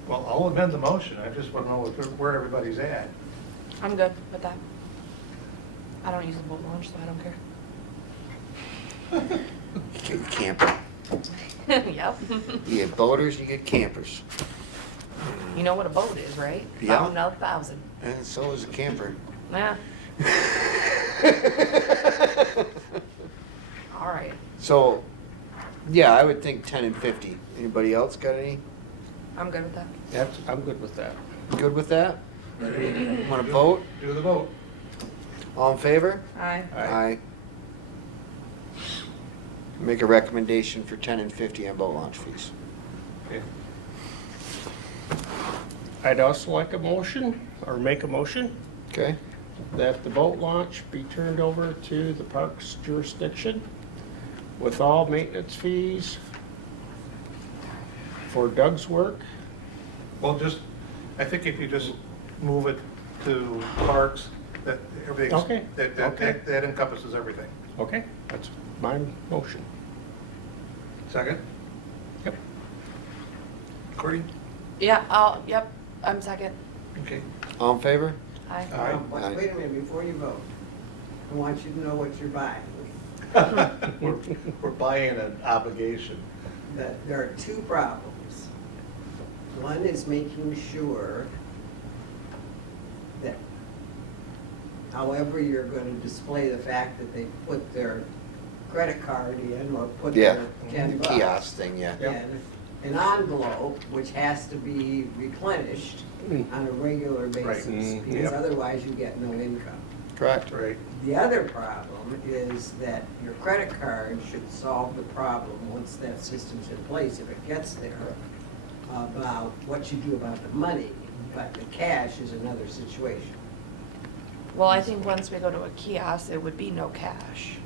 Well, I'll amend the motion, I just want to know where everybody's at. I'm good with that. I don't use the boat launch, so I don't care. you get camper. Yep. You get boaters, you get campers. You know what a boat is, right? Yeah. About another 1,000. And so is a camper. Yeah. All right. So, yeah, I would think 10 and 50. Anybody else got any? I'm good with that. I'm good with that. Good with that? Want to vote? Do the vote. All in favor? Aye. Aye. Make a recommendation for 10 and 50 on boat launch fees. Okay. I'd also like a motion, or make a motion, Okay? that the boat launch be turned over to the parks jurisdiction with all maintenance fees for Doug's work. Well, I think if you just move it to parks, that everything's, Okay, okay. that encompasses everything. Okay, that's my motion. Second? Yep. Cory? Yeah, yep, I'm second. Okay. All in favor? Aye. Aye. Wait a minute, before you vote, I want you to know what you're buying. We're buying an obligation. That there are two problems. One is making sure that however you're gonna display the fact that they put their credit card in or put Yeah. their 10 bucks. Kiosk thing, yeah. And an envelope, which has to be replenished on a regular basis, because Yep. otherwise you get no income. Correct. Right. The other problem is that your credit card should solve the problem, once that system's in place, if it gets there, about what you do about the money, but the cash is another situation. Well, I think once we go to a kiosk, it would be no cash.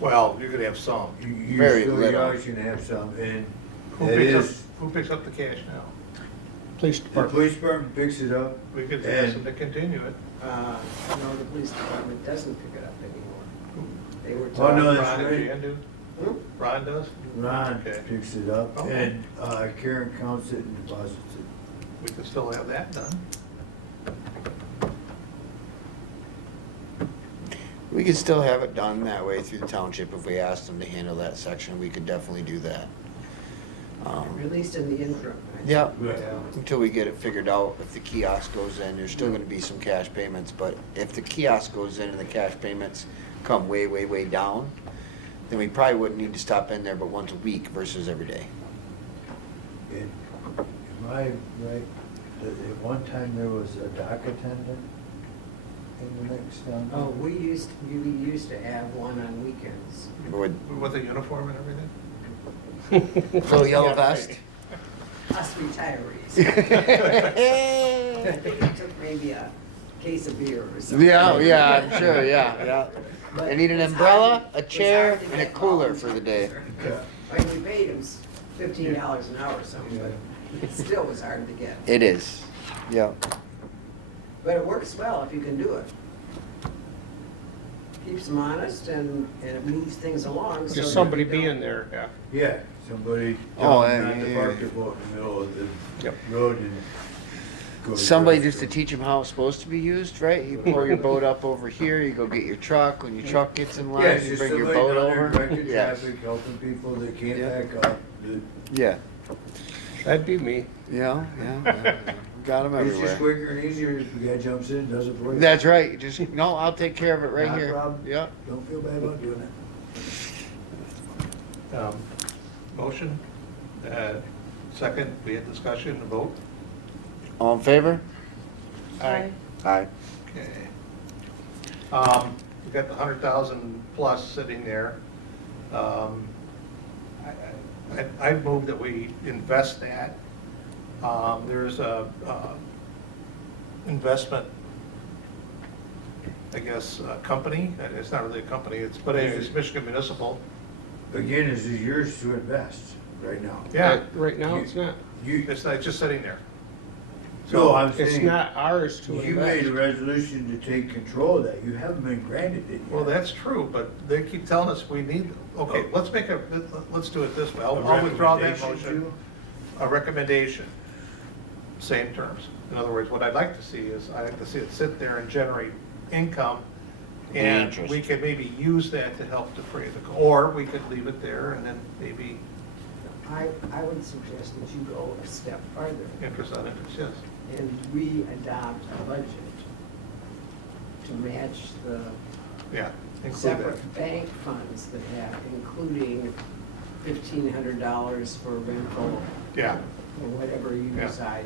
Well, you're gonna have some. Very You're little. always gonna have some, and Who it picks up, is, who picks up the cash now? Police the department. police department picks it up. We could And- ask them to continue it. No, the police department doesn't pick it up anymore. They were Oh, no, told, that's Prodigy right. and do? Ron does? Ron Okay. picks it up, Okay. and Karen counts it and deposits it. We can still have that done. We could still have it done that way through the township if we asked them to handle that section, we could definitely do that. At least in the interim. right? Yeah, Yeah. until we get it figured out, if the kiosk goes in, there's still gonna be some cash payments, but if the kiosk goes in and the cash payments come way, way, way down, then we probably wouldn't need to stop in there but once a week versus every day. And am I right, that at one time there was a dock attendant in the next town? Oh, we used to have one on weekends. Would, With a uniform and everything? little yellow vest? Us retirees. I think it took maybe a case of beer or something. Yeah, yeah, I'm sure, yeah. But I need an it was umbrella, hard- a it was chair, hard to and a get cooler volunteers. for the day. Yeah. I mean, we paid him $15 an hour or something, but it still was hard to get. It is, yeah. But it works well if you can do it. Keeps them honest and it moves things along. so Just that somebody you don't- being there, yeah. Yeah, somebody Oh, telling them not to yeah. park their boat in the middle of the Yep. road and go. Somebody across just to the- teach them how it's supposed to be used, right? You pull your boat up over here, you go get your truck, when your truck gets in Yeah, line, it's you just bring your somebody boat down there over. directing Yes. traffic, helping people that can't Yeah. back up. Yeah, That'd be me. yeah. Got them It's just everywhere. quicker and easier if the guy jumps in and does it for you. That's right, just, no, I'll take care of it right Not a here. problem. Yeah. Don't feel bad about doing it. Motion, second, we had discussion, vote. All in favor? Aye. Aye. Okay. We got the 100,000 plus sitting there. I'd move that we invest that. There's a investment, I guess, company, and it's not really a company, but anyways, Michigan Municipal. Again, this is yours to invest right now. Yeah, Right now, it's not. it's not, it's just sitting there. No, I'm It's saying, not ours to you made a invest. resolution to take control of that. You haven't been granted it yet. Well, that's true, but they keep telling us we need, okay, let's do it this way. I'll withdraw that recommendation motion. A recommendation, same terms. In other words, what I'd like to see is, I'd like to see it sit there and generate income. And Interest. we could maybe use that to help defray the, or we could leave it there and then maybe I would suggest that you go a step farther interest on interest, yes. and we adopt a budget to match the Yeah, include that. separate bank funds that have, including $1,500 for rental Yeah, or whatever you Yeah. decide.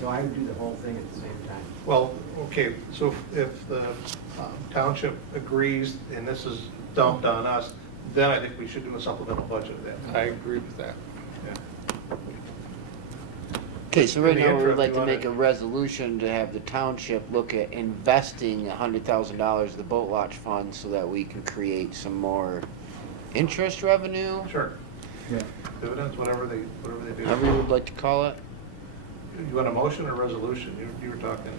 So I would do the whole thing at the same time. well, okay, so if the township agrees and this is dumped on us, then I think we should do a supplemental budget of that. I agree with that. Yeah. Okay, so right In the now, we would interim, like you to wanna- make a resolution to have the township look at investing $100,000 of the boat launch fund so that we can create some more interest revenue, Sure, Yeah. dividends, whatever they however do. you would like to call it. You want a motion or resolution? You were talking,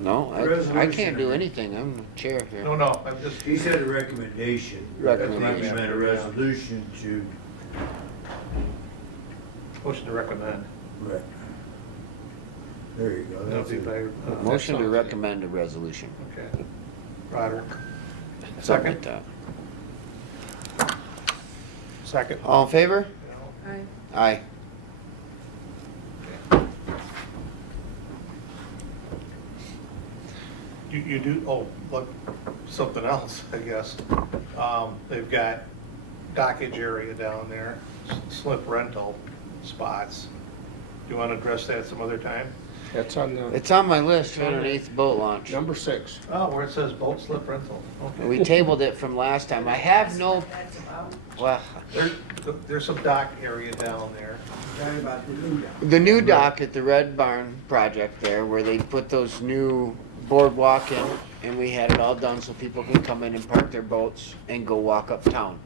No, I Resolution. can't do anything, I'm the chair here. no, I'm just, He said a recommendation. Recommendation. I think he meant a resolution to, motion to recommend. right. There you go. That'll That's be it. by, Motion to recommend a resolution. Okay. Roger. Something like Second? that. Second. All in favor? Aye. Aye. You do, oh, look, something else, I guess. They've got dockage area down there, slip rental spots. Do you want to address that some other time? That's on the, It's on my list underneath boat launch. number 6. Oh, where it says boat slip rental, okay. We tabled it from last time. I have no, That's about, well, There's some dock area down there. talking about the new dock. the new dock at the Red Barn project there, where they put those new boardwalk in, and we had it all done so people can come in and park their boats and go walk uptown.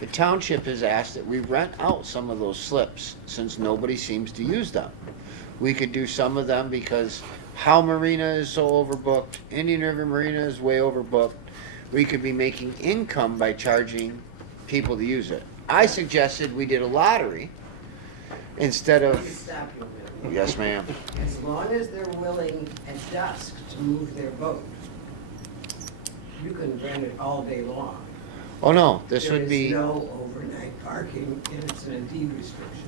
The township has asked that we rent out some of those slips, since nobody seems to use them. We could do some of them because Howe Marina is so overbooked, Indian River Marina is way overbooked. we could be making income by charging people to use it. I suggested we did a lottery instead Let me of, stop you a minute. yes ma'am. As long as they're willing at dusk to move their boat, you can rent it all day long. Oh no, this would There be, is no overnight parking, and it's in a deed restriction.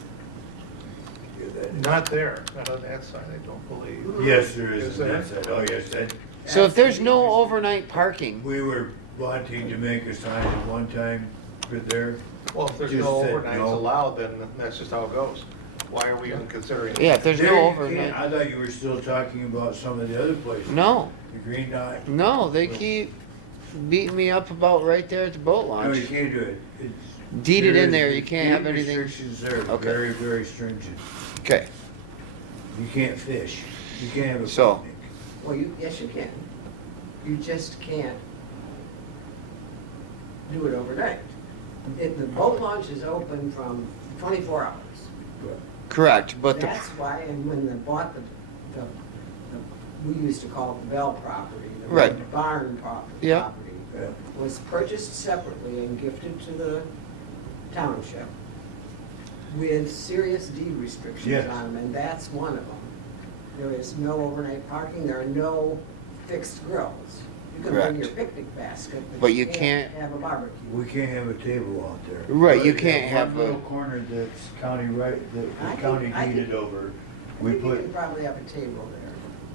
Not there, not on that side, I don't believe. Yes, there Is is, there? that's it, oh, yes, that, so if there's no overnight parking, we were wanting to make a sign at one time for there. Well, if there's Just no said overnights no. allowed, then that's just how it goes. Why are we even considering? yeah, if there's There no you overnight, can't- I thought you were still talking about some of the other places. no, The Green Dot. no, they keep beating me up about right there at the boat No, you launch. can't do it. It's- Deed it in there there, is you can't have deed anything, Restrictions there, Okay. very, very stringent. okay, You can't fish. You can't have a So- picnic. Well, yes, you can. You just can't do it overnight. The boat launch is open from 24 hours. correct, but the, That's why, and when they bought we used to call it the Bell property, the Right. barn property. Yeah. Yeah. Was purchased separately and gifted to the township with serious deed restrictions Yes. on them, and that's one of them. There is no overnight parking, there are no fixed grills. You can bring your Correct. picnic basket, But but you you can't- can't have a barbecue. We can't have a table out there. Right, you But can't that have one a- little corner that's county right, that I the think- county I think- deeded over. I We think you put, can probably have a table there.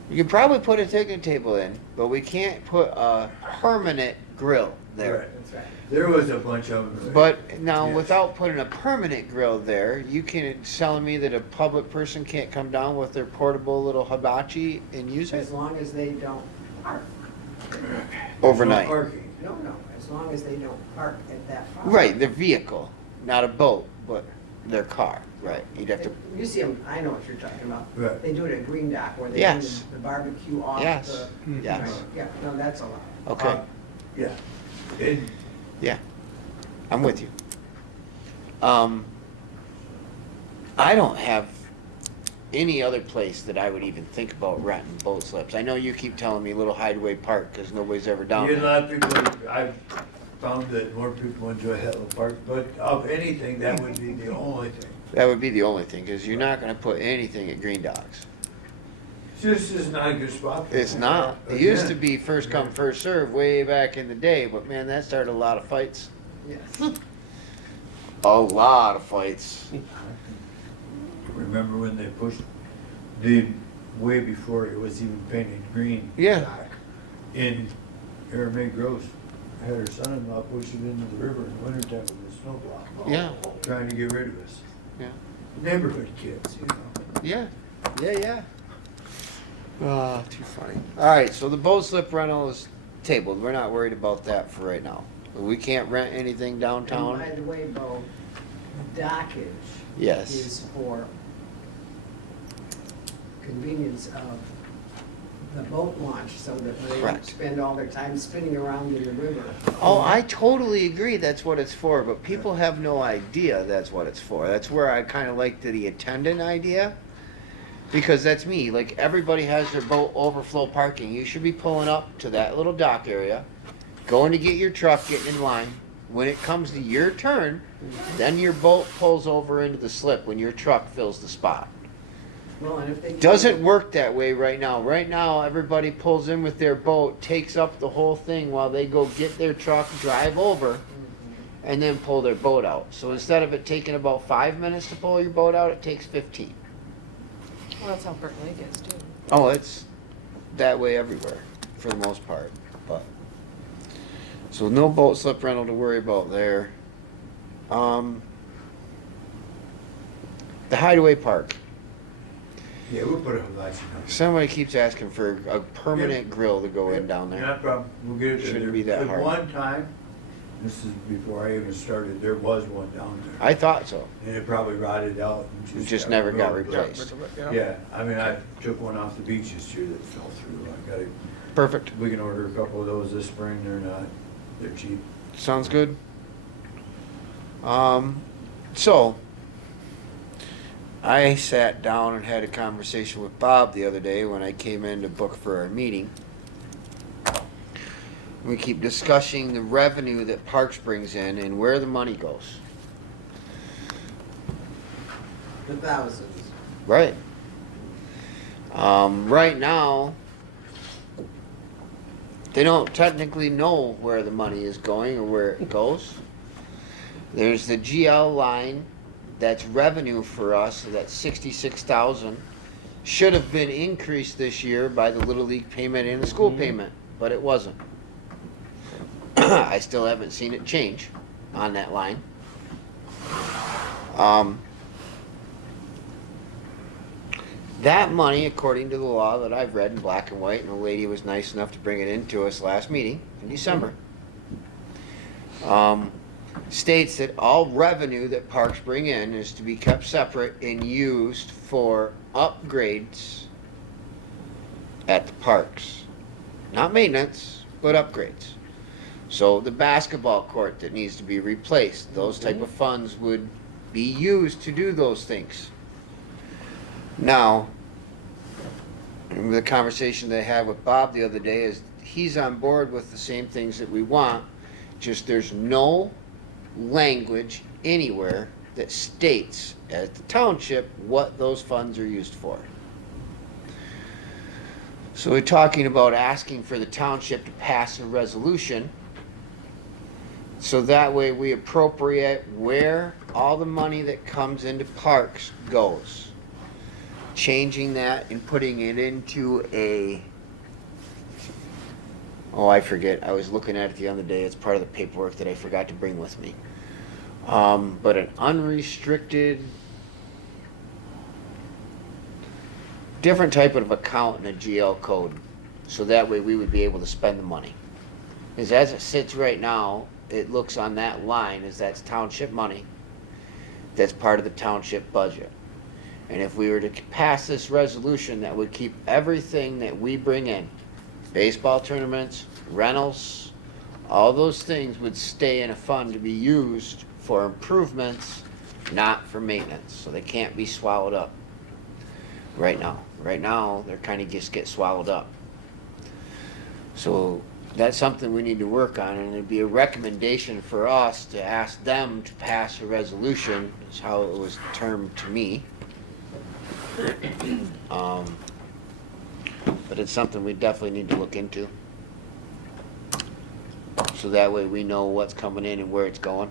you could probably put a picnic table in, but we can't put a permanent grill there. Right. That's right. there was a bunch of them. But now, Yes. without putting a permanent grill there, you can telling me that a public person can't come down with their portable little hibachi and use it As long as they don't park. overnight. No parking. No, as long as they don't park at that property. Right, their vehicle, not a boat, but their car. Right, you'd have to. You see them, I know what you're talking about. Right. They do it at Green Dock where they do Yes. the barbecue off Yes. the. Yes. Right, yeah, no, that's allowed. Okay, Yeah. And yeah, I'm with you. I don't have any other place that I would even think about renting boat slips. I know you keep telling me Little Hideaway Park because nobody's ever down a there. lot of people, I've found that more people enjoy Hetland Park, but of anything, that would be the only thing. That would be the only thing, because you're not gonna put anything at Green Docks. This is not a good spot. for It's that. not. It used to Again, be first come, first serve way back in the day, but man, that started a lot of fights. Yes. A lot of fights. Remember when they pushed the, way before it was even painted green? Yeah. In Aramay Gross, had her son-in-law push it into the river in the wintertime with a snowplow. Yeah. Trying to get rid of us. Yeah. Neighborhood kids, you know. Yeah. Yeah. Ah, too funny. All right, so the boat slip rental is tabled. We're not worried about that for right now. We can't rent anything And downtown. by the way, Bo, dockage Yes. is for convenience of the boat launch, so that they don't Correct. spend all their time spinning around in the river. Oh, I totally agree that's what it's for, but people have no idea that's what it's for. That's where I kind of like the attendant idea. Because that's me, like everybody has their boat overflow parking. You should be pulling up to that little dock area, going to get your truck, getting in line. When it comes to your turn, then your boat pulls over into the slip when your truck fills the spot. Well, and if they. Doesn't work that way right now. Right now, everybody pulls in with their boat, takes up the whole thing while they go get their truck, drive over, and then pull their boat out. So instead of it taking about 5 minutes to pull your boat out, it takes 15. Well, that's how Burnt Lake is too. Oh, it's that way everywhere, for the most part, but. So no boat slip rental to worry about there. The Hideaway Park. Yeah, we'll put a license on it. Somebody keeps asking for a permanent grill to go in down there. Not a problem, we'll get it. Shouldn't there. be that At hard. one time, this is before I even started, there was one down there. I thought so. And it probably rotted out. And It just never got removed. replaced. Yeah, I mean, I took one off the beach this year that fell through. I got it. Perfect. We can order a couple of those this spring. They're cheap. Sounds good. So, I sat down and had a conversation with Bob the other day when I came in to book for our meeting. We keep discussing the revenue that Parks brings in and where the money goes. The thousands. Right. Right now, they don't technically know where the money is going or where it goes. There's the GL line, that's revenue for us, so that's 66,000. Should have been increased this year by the Little League payment and the school payment, but it wasn't. I still haven't seen it change on that line. That money, according to the law that I've read in black and white, and the lady was nice enough to bring it into us last meeting in December, states that all revenue that parks bring in is to be kept separate and used for upgrades at the parks. Not maintenance, but upgrades. So the basketball court that needs to be replaced, those type of funds would be used to do those things. Now, the conversation that I had with Bob the other day is he's on board with the same things that we want, just there's no language anywhere that states at the township what those funds are used for. So we're talking about asking for the township to pass a resolution so that way we appropriate where all the money that comes into parks goes. Changing that and putting it into a, oh, I forget. I was looking at it the other day. It's part of the paperwork that I forgot to bring with me. But an unrestricted, different type of account in a GL code. So that way we would be able to spend the money. Because as it sits right now, it looks on that line as that's township money. That's part of the township budget. And if we were to pass this resolution, that would keep everything that we bring in, baseball tournaments, rentals, all those things would stay in a fund to be used for improvements, not for maintenance. So they can't be swallowed up right now. Right now, they're kind of just get swallowed up. So that's something we need to work on, and it'd be a recommendation for us to ask them to pass a resolution, is how it was termed to me. But it's something we definitely need to look into. So that way we know what's coming in and where it's going.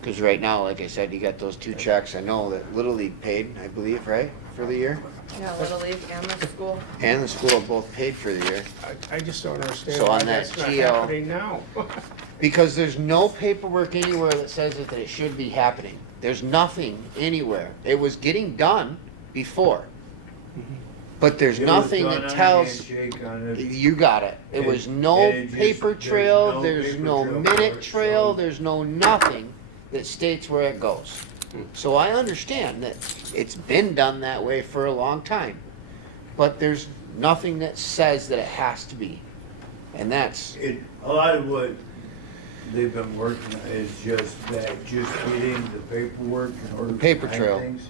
Because right now, like I said, you got those two checks. I know that Little League paid, I believe, right, for the year? Yeah, Little League and the school. And the school both paid for the year. I just don't understand So why on that that's not GL happening now. Because there's no paperwork anywhere that says that it should be happening. There's nothing anywhere. It was getting done before. But there's It was nothing done that on a tells, handshake on it. you got it. It was no and it just- paper there's trail, no there's paper no trail for minute it, trail, so- there's no nothing that states where it goes. So I understand that it's been done that way for a long time. But there's nothing that says that it has to be. And that's, A lot of what they've been working on is just getting the paperwork in order to Paper find trail. things.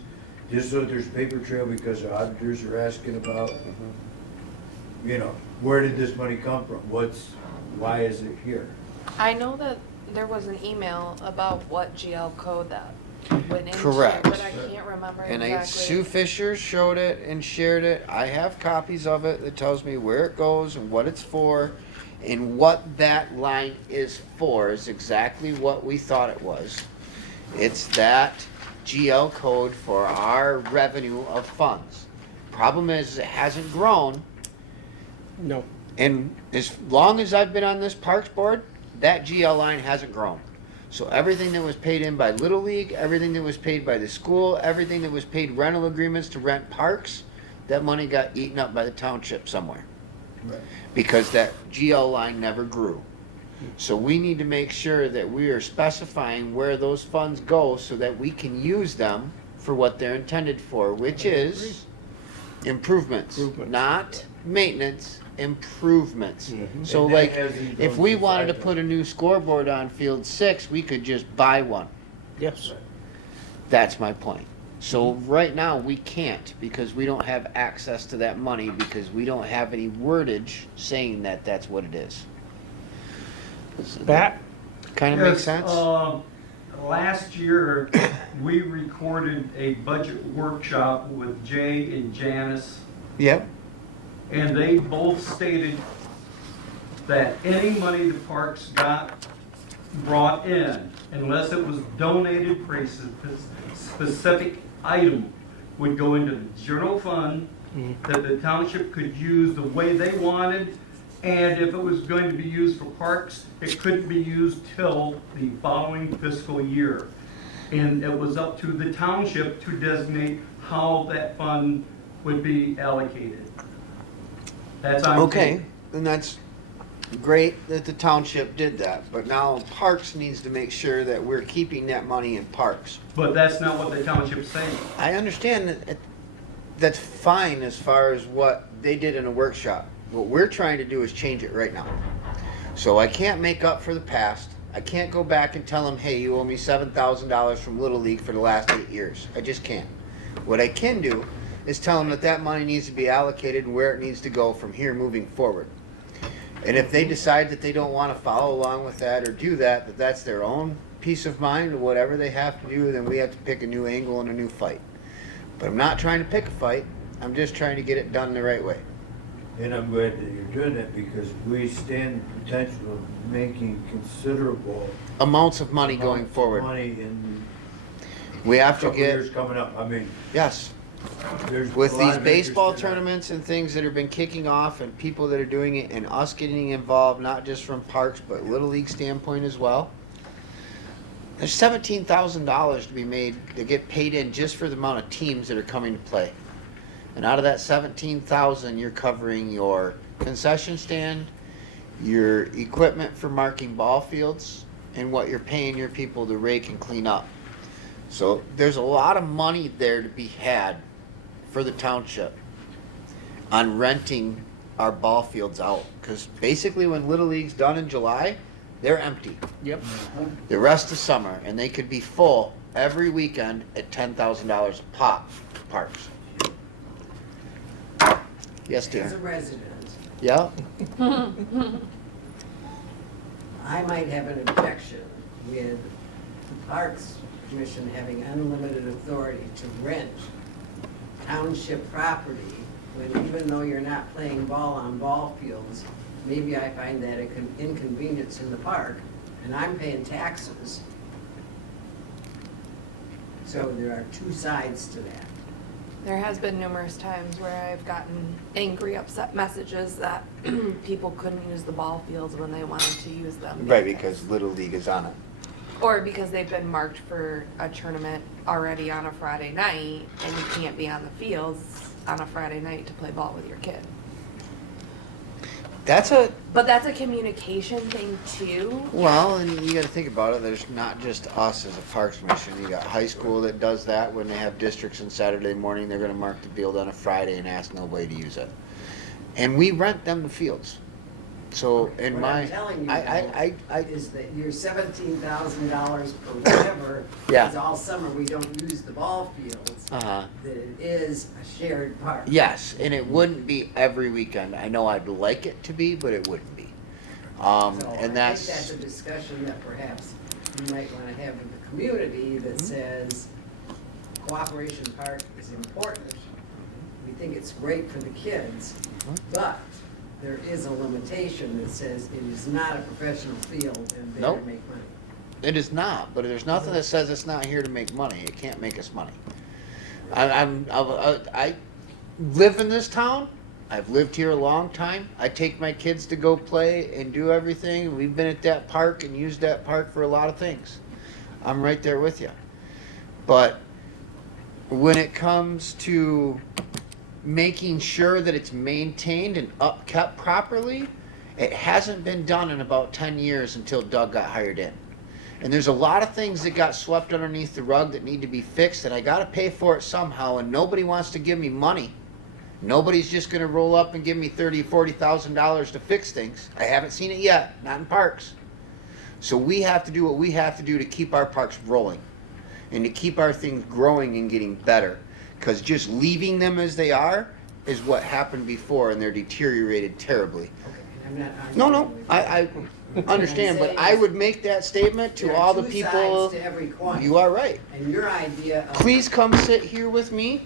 Just so there's paper trail, because the auditors are asking about, you know, where did this money come from? Why is it here? I know that there was an email about what GL code that went into, Correct. but I can't remember and exactly. Sue Fisher showed it and shared it. I have copies of it that tells me where it goes and what it's for. And what that line is for is exactly what we thought it was. It's that GL code for our revenue of funds. Problem is, it hasn't grown. No. And as long as I've been on this Parks Board, that GL line hasn't grown. So everything that was paid in by Little League, everything that was paid by the school, everything that was paid rental agreements to rent parks, that money got eaten up by the township somewhere. Right. Because that GL line never grew. So we need to make sure that we are specifying where those funds go so that we can use them for what they're intended for, which is improvements, not maintenance, improvements. So And that like, hasn't if gone we to wanted to 5. put a new scoreboard on field 6, we could just buy one. Yes. That's my point. So right now, we can't because we don't have access to that money because we don't have any wordage saying that that's what it is. That, Kind of Yes, makes sense? Last year, we recorded a budget workshop with Jay and Janice, Yep. and they both stated that any money the parks got brought in, unless it was donated for a specific item, would go into the general fund that the township could use the way they wanted, and if it was going to be used for parks, it couldn't be used till the following fiscal year. And it was up to the township to designate how that fund would be allocated. That's on Okay, tape. and that's great that the township did that, but now Parks needs to make sure that we're keeping that money in Parks. But that's not what the township's saying. I understand that that's fine as far as what they did in a workshop. What we're trying to do is change it right now. So I can't make up for the past. I can't go back and tell them, hey, you owe me $7,000 from Little League for the last 8 years. I just can't. What I can do is tell them that that money needs to be allocated and where it needs to go from here moving forward. And if they decide that they don't want to follow along with that or do that, that that's their own peace of mind or whatever they have to do, then we have to pick a new angle and a new fight. But I'm not trying to pick a fight. I'm just trying to get it done the right way. And I'm glad that you're doing that because we stand the potential of making considerable Amounts of money going amounts of forward. money in We have to couple get, years coming up. I mean, yes, there's with a lot these of baseball interest in that. tournaments and things that have been kicking off and people that are doing it and us getting involved, not just from Parks, but Little League standpoint as well. There's $17,000 to be made, to get paid in just for the amount of teams that are coming to play. And out of that 17,000, you're covering your concession stand, your equipment for marking ball fields, and what you're paying your people to rake and clean up. So there's a lot of money there to be had for the township on renting our ball fields out. Because basically when Little League's done in July, they're empty. yep. The rest of summer, and they could be full every weekend at $10,000 a pop for Parks. Yes, As a dear. resident, Yeah. I might have an objection with the Parks Commission having unlimited authority to rent township property when even though you're not playing ball on ball fields, maybe I find that an inconvenience in the park and I'm paying taxes. So there are two sides to that. There has been numerous times where I've gotten angry, upset messages that people couldn't use the ball fields when they wanted to use them. Right, because Little League is on it. Or because they've been marked for a tournament already on a Friday night and you can't be on the fields on a Friday night to play ball with your kid. But that's a communication thing too. Well, and you gotta think about it, there's not just us as a Parks Commission, you got high school that does that when they have districts on Saturday morning, they're gonna mark the field on a Friday and ask nobody to use it. And we rent them the fields. So in What my, I'm telling you I, is that your $17,000 per whatever Yeah. is all summer, we don't use the ball fields, uh-huh. that it is a shared park. Yes, and it wouldn't be every weekend. I know I'd like it to be, but it wouldn't be. So I And think that's, that's a discussion that perhaps you might want to have with the community that says Cooperation Park is important. We think it's great for the kids, but there is a limitation that says it is not a professional field and there to Nope. make money. it is not, but there's nothing that says it's not here to make money. It can't make us money. I live in this town. I've lived here a long time. I take my kids to go play and do everything. We've been at that park and used that park for a lot of things. I'm right there with you. But when it comes to making sure that it's maintained and upkept properly, it hasn't been done in about 10 years until Doug got hired in. And there's a lot of things that got swept underneath the rug that need to be fixed, and I got to pay for it somehow, and nobody wants to give me money. Nobody's just going to roll up and give me $30,000 or $40,000 to fix things. I haven't seen it yet, not in parks. So we have to do what we have to do to keep our parks rolling. and to keep our things growing and getting better. Because just leaving them as they are is what happened before, and they're deteriorated terribly. I'm not No, arguing no, with you. I understand, but I would make that statement to There are all the two people. sides to every coin. You are right. And your idea of. Please come sit here with me,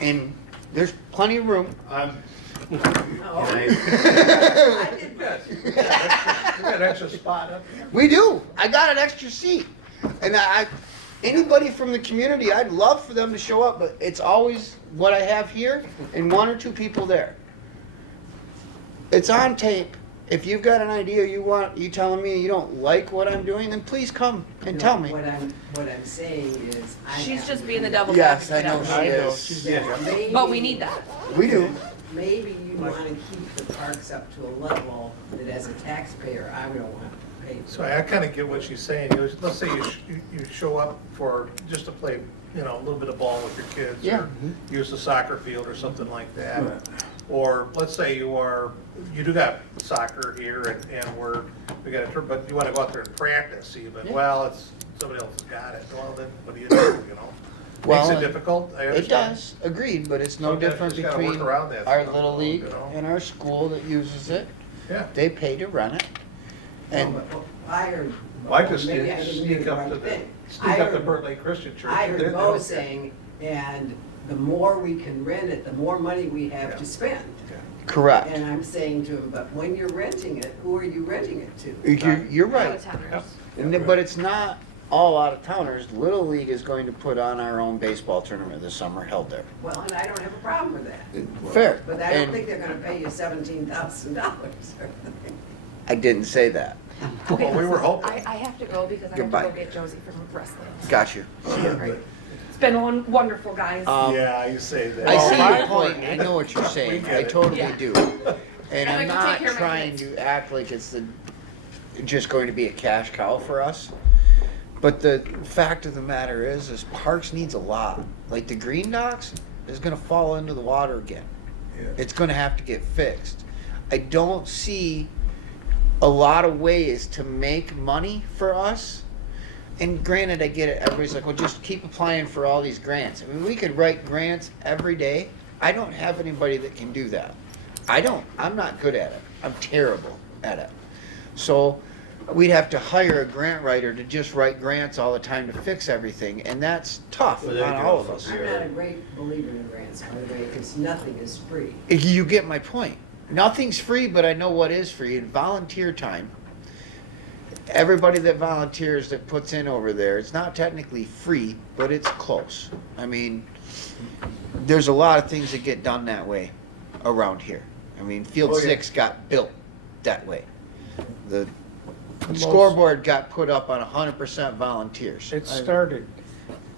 and there's plenty of room. Oh. I- I did We got an extra spot up here. We do. I got an extra seat, and anybody from the community, I'd love for them to show up, but it's always what I have here and one or two people there. It's on tape. If you've got an idea you telling me you don't like what I'm doing, then please come and tell me. What I'm saying is. She's have just to being the agree devil's Yes, I advocate. know I know, she she's- is. that maybe- But we need that. We do. Maybe you wanna keep the parks up to a level that as a taxpayer, I don't want to pay. So I kinda get what she's saying. Let's say you show up for, just to play, a little bit of ball with your kids. Yeah. Or use the soccer field or something like that. Or let's say you do got soccer here and we got a, but you wanna go out there and practice, see, but well, somebody else has got it. Well, then what do you do, Makes Well, it difficult, I It understand. does, agreed, but it's no Sometimes you different just gotta work between around that our stuff, little league and our school that uses it. Yeah. They pay to run it. And I heard. Well, I just maybe I didn't hear sneak the up right to the, thing. sneak up to Burt Lake Christian Church. I They're- heard they're Bo okay. saying, and the more we can rent it, the more money we have Yeah. to spend. correct. And I'm saying to him, but when you're renting it, who are you renting it to? You're Out right. of towners. But it's not all out of towners. Little League is going to put on our own baseball tournament this summer held there. Well, and I don't have a problem with that. Fair. But I don't And think they're gonna pay you $17,000. I didn't say that. Okay, Well, we were listen, hoping. I have to go because I Goodbye. have to go get Josie from wrestling. Got you. Right. It's been wonderful, guys. Yeah, you say that. I Well, see my your point. point I is- know what you're saying. get I it. totally Yeah. do. And I'm I'm gonna take not care of my trying kids. to act like it's just going to be a cash cow for us. But the fact of the matter is Parks needs a lot. Like the green docks is gonna fall into the water again. Yeah. It's gonna have to get fixed. I don't see a lot of ways to make money for us. And granted, I get it. Everybody's like, well, just keep applying for all these grants. I mean, we could write grants every day. I don't have anybody that can do that. I'm not good at it. I'm terrible at it. So we'd have to hire a grant writer to just write grants all the time to fix everything. And that's tough Well, they on can all of also us. I'm not a great believer in grants, by the way, because nothing is free. You get my point. Nothing's free, but I know what is free. And volunteer time. Everybody that volunteers that puts in over there, it's not technically free, but it's close. I mean, there's a lot of things that get done that way around here. I mean, Field Oh, yeah. 6 got built that way. The most- scoreboard got put up on 100% volunteers. It started.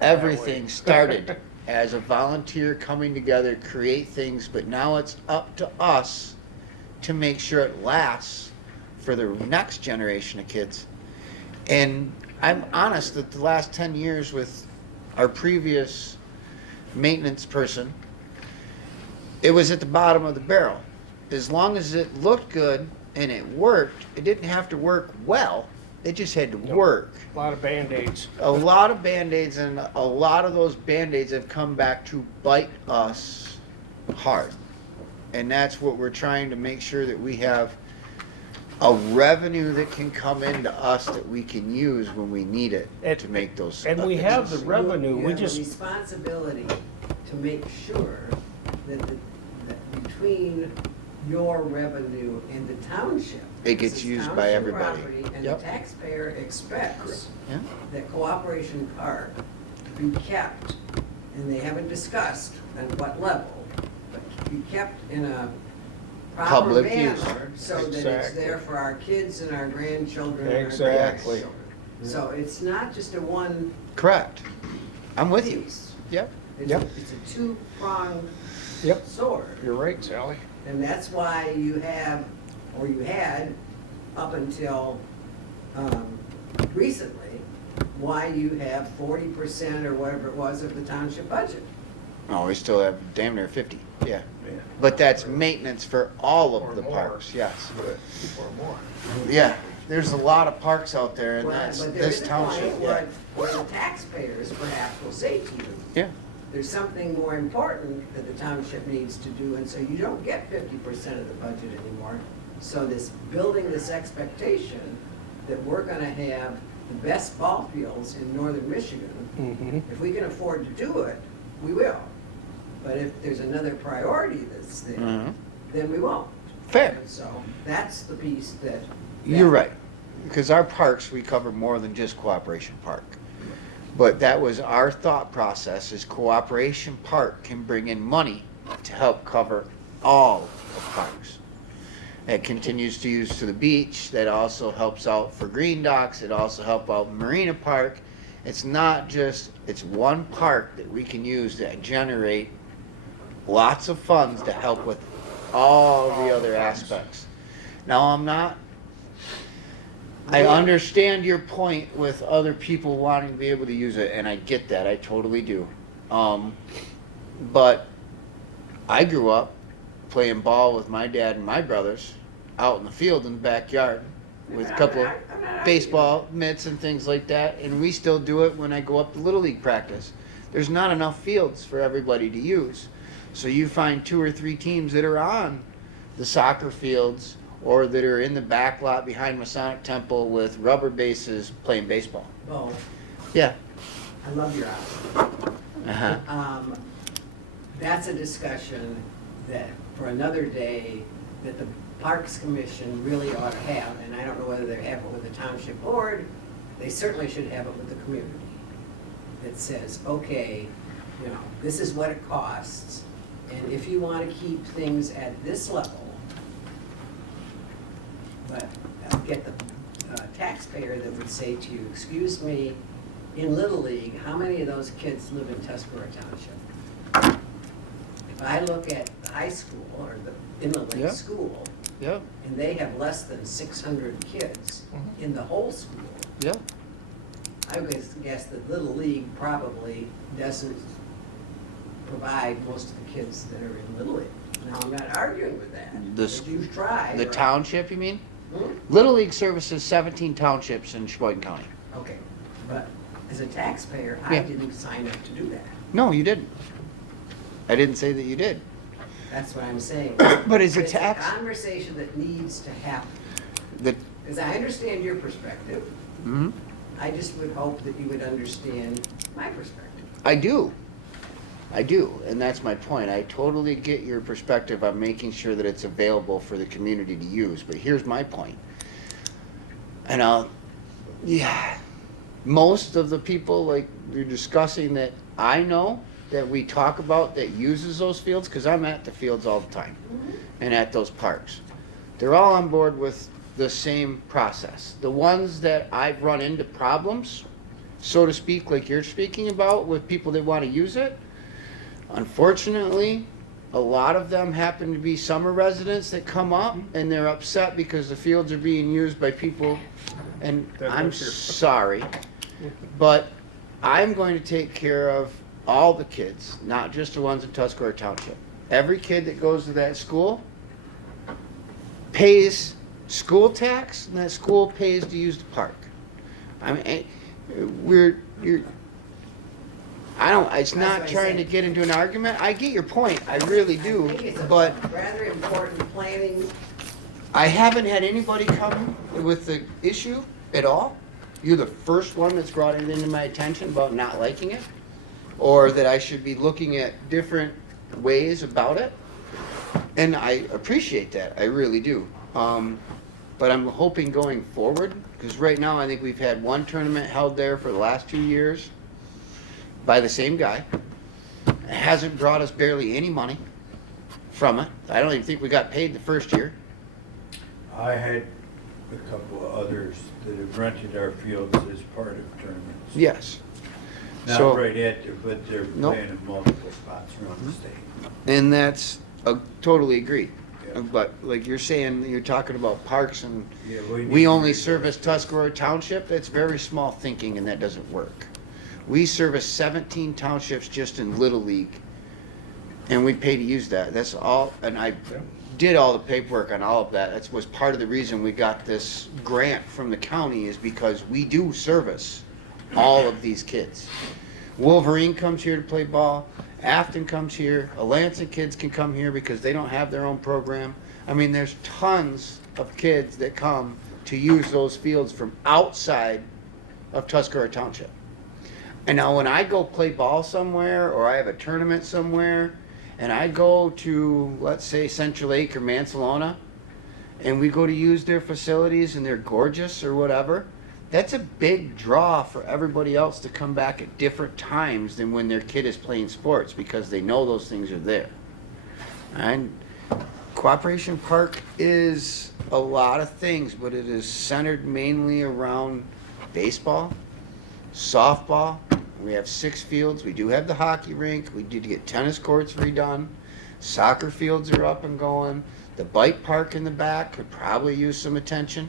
Everything started as a volunteer coming together, create things, but now it's up to us to make sure it lasts for the next generation of kids. And I'm honest that the last 10 years with our previous maintenance person, it was at the bottom of the barrel. As long as it looked good and it worked, it didn't have to work well, it just had to work. A lot of Band-Aids. A lot of Band-Aids, and a lot of those Band-Aids have come back to bite us hard. And that's what we're trying to make sure that we have a revenue that can come into us that we can use when we need it And- to make those. And we have the fixes. revenue, You we have a just, responsibility to make sure that between your revenue and the township. It gets this is used by township everybody. property, And the Yep. taxpayer expects Yeah. that Cooperation Park be kept, and they haven't discussed at what level, but be kept in a proper Public use. manner so that it's Exactly. there for our kids and our grandchildren and our Exactly. grandchildren. So it's not just a one Correct. I'm with you. piece. Yep. It's Yep. it's a two-pronged Yep. sword. you're right, Sally. And that's why you have, or you had, up until recently, why you have 40% or whatever it was of the township budget. Oh, we still have damn near 50, yeah. Yeah. But that's maintenance for all Or of the more. parks, yes. Or more. Yeah, there's a lot of parks out there, and Well, that's but there this is a township. point Yeah. where the taxpayers perhaps will say to you, Yeah. there's something more important that the township needs to do, and so you don't get 50% of the budget anymore. So this, building this expectation that we're gonna have the best ball fields in northern Michigan, if we can afford to do it, we will. But if there's another priority that's there, Mhm. then we won't. Fair. And so that's the piece that. You're right, because our parks, we cover more than just Cooperation Park. But that was our thought process, is Cooperation Park can bring in money to help cover all of parks. It continues to use to the beach, that also helps out for Green Docks, it also helps out Marina Park. It's not just, it's one park that we can use to generate lots of funds to help with all the other aspects. Now, I understand your point with other people wanting to be able to use it, and I get that, I totally do. But I grew up playing ball with my dad and my brothers out in the field in the backyard with a couple of baseball mitts and things like that, and we still do it when I go up to Little League practice. There's not enough fields for everybody to use. So you find 2 or 3 teams that are on the soccer fields or that are in the back lot behind Masonic Temple with rubber bases playing baseball. Oh, Yeah. I love your honesty. Uh-huh. That's a discussion that, for another day, that the Parks Commission really ought to have, and I don't know whether they have it with the Township Board, they certainly should have it with the community. That says, okay, you know, this is what it costs, and if you want to keep things at this level, but get the taxpayer that would say to you, excuse me, in Little League, how many of those kids live in Tuscarora Township? If I look at the high school or the Inland Yeah. Lake School, Yep. and they have less than 600 kids in the whole school, Yep. I would guess that Little League probably doesn't provide most of the kids that are in Little League. Now, I'm not arguing with that. The but you try. The right? township, you mean? Hmm? Little League services 17 townships in Sheboygan County. Okay, but as a taxpayer, I Yeah. didn't sign up to do that. No, you didn't. I didn't say that you did. That's what I'm saying. But is it It's tax? a conversation that needs to happen. The, Because I understand your perspective. mhm. I just would hope that you would understand my perspective. I do. I do, and that's my point. I totally get your perspective on making sure that it's available for the community to use, but here's my point. And yeah, most of the people, like you're discussing, that I know, that we talk about, that uses those fields, because I'm at the fields all the time, and at those parks, they're all on board with the same process. The ones that I've run into problems, so to speak, like you're speaking about, with people that want to use it, unfortunately, a lot of them happen to be summer residents that come up and they're upset because the fields are being used by people, and I'm sorry, but I'm going to take care of all the kids, not just the ones in Tuscarora Township. Every kid that goes to that school pays school tax, and that school pays to use the park. I mean, it's That's not what I trying to said. get into an argument. I get your point, I really do, I think it's a but rather important planning. I haven't had anybody come with the issue at all. You're the first one that's brought it into my attention about not liking it, or that I should be looking at different ways about it. And I appreciate that, I really do. But I'm hoping going forward, because right now I think we've had one tournament held there for the last 2 years by the same guy. It hasn't brought us barely any money from it. I don't even think we got paid the first year. I had a couple of others that have rented our fields as part of tournaments. Yes. Not So- right at there, but they're Nope. playing in multiple spots around the state. And that's, totally agree. Yeah. But like you're saying, you're talking about parks, and Yeah, we need only to- service Tuscarora Township. That's very small thinking, and that doesn't work. We service 17 townships just in Little League, and we pay to use that. That's all, and did all the paperwork on all of that. That was part of the reason we got this grant from the county, is because we do service all of these kids. Wolverine comes here to play ball. Afton comes here. Alanson kids can come here because they don't have their own program. I mean, there's tons of kids that come to use those fields from outside of Tuscarora Township. And now when I go play ball somewhere, or I have a tournament somewhere, and I go to, let's say, Central Lake or Mansalona, and we go to use their facilities and they're gorgeous or whatever, that's a big draw for everybody else to come back at different times than when their kid is playing sports, because they know those things are there. And Cooperation Park is a lot of things, but it is centered mainly around baseball, softball. We have 6 fields. We do have the hockey rink. We did get tennis courts redone. Soccer fields are up and going. The bike park in the back could probably use some attention.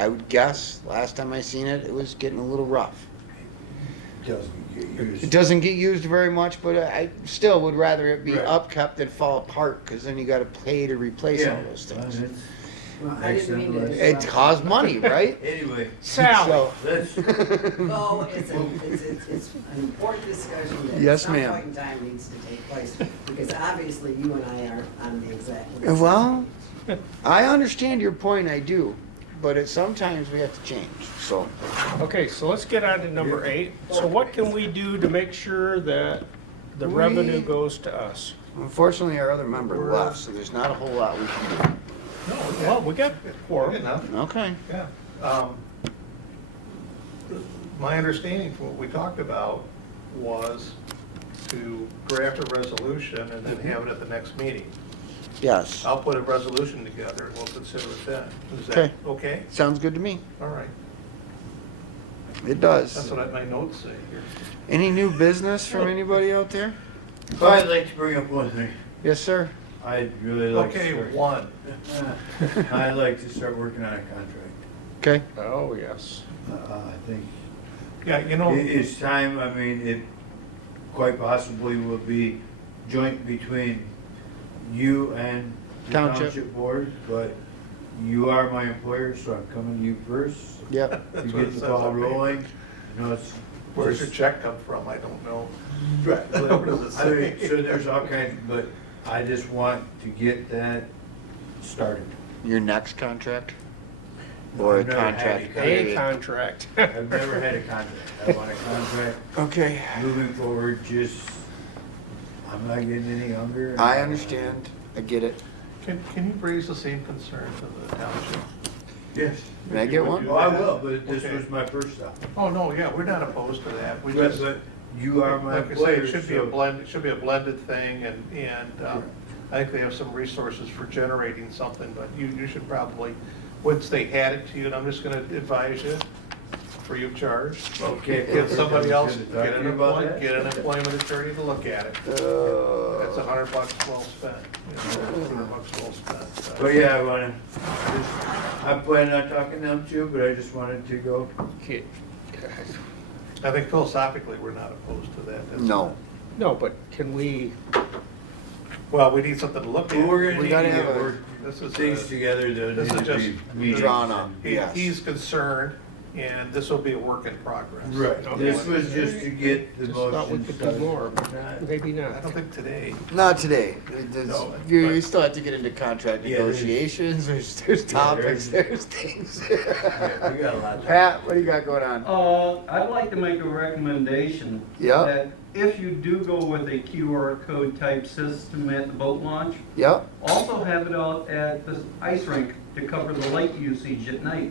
I would guess, last time I seen it, it was getting a little rough. Doesn't get used. It doesn't get used very much, but I still would rather it be Right. upkept than fall apart, because then you gotta pay to replace all Yeah, those things. it's- Well, I didn't mean to. It costs money, right? Anyway, Sally, So- let's, No, it's an important discussion that at Yes, some ma'am. point in time needs to take place, because obviously you and I are on the exact. Well, I understand your point, I do, but sometimes we have to change, so. okay, so let's get on to number 8. So what can we do to make sure that the revenue goes to us? Unfortunately, our other member left, so there's not a whole lot we can do. No, Well, we got Good 4. enough, Okay. yeah. My understanding from what we talked about was to draft a resolution and then have it at the next meeting. Yes. I'll put a resolution together and we'll consider it then. Is that Okay. okay? Sounds good to me. All right. It That's does. what my notes say here. Any new business from anybody out there? I'd like to bring up one thing. Yes, sir. I'd really like to Okay, start. one. I'd like to start working on a contract. Okay. Oh, yes. I think Yeah, you know, it's time, I mean, it quite possibly will be joint between you and the Township. township board, but you are my employer, so I'm coming to you first Yep. to That's what it get the says ball on paper. rolling. You know, it's where's your just- check come from? I don't know. Right. What does it I mean, say? so there's all kinds, but I just want to get that started. Your next contract? Or a I've never had contract? a A period? contract. I've never had a contract. I want a contract Okay. moving forward, just, I'm not getting any younger. I understand. I get it. Can you raise the same concern to the township? Yes. Can I get one? Oh, I will, but this Okay. was my first stop. Oh, no, yeah, we're not opposed to that. We But, just, but you are my like I say, employer, it should be a so. blend, it should be a blended thing, and I think they have some resources for generating something, but you should probably, once they had it to you, and I'm just gonna advise you, free of charge. Okay. Get somebody else, Gonna talk to you about that? get an employment attorney to look at it. That's $100 well spent, $100 well spent. But yeah, I wanna, I'm planning on talking to them too, but I just wanted to go. Okay. I think philosophically, we're not opposed to that. That's No. not- No, but can we, Well, we need something to look at. Well, we're gonna We need gotta to have get a- work This is things a- together that this need is to just be meetings. drawn up. Yes. He's concerned, and this will be a work in progress. Right, Okay. this was just to get the just thought we motion could do started. more. Maybe I not. don't think today. Not today. No, You but- still have to get into contract Yeah, there's- negotiations. There's topics, there's- there's things. Yeah, we got a lot. Pat, what do you got going on? I'd like to make a recommendation. Yeah. That if you do go with a QR code type system at the boat launch, Yep. also have it out at the ice rink to cover the lake usage at night.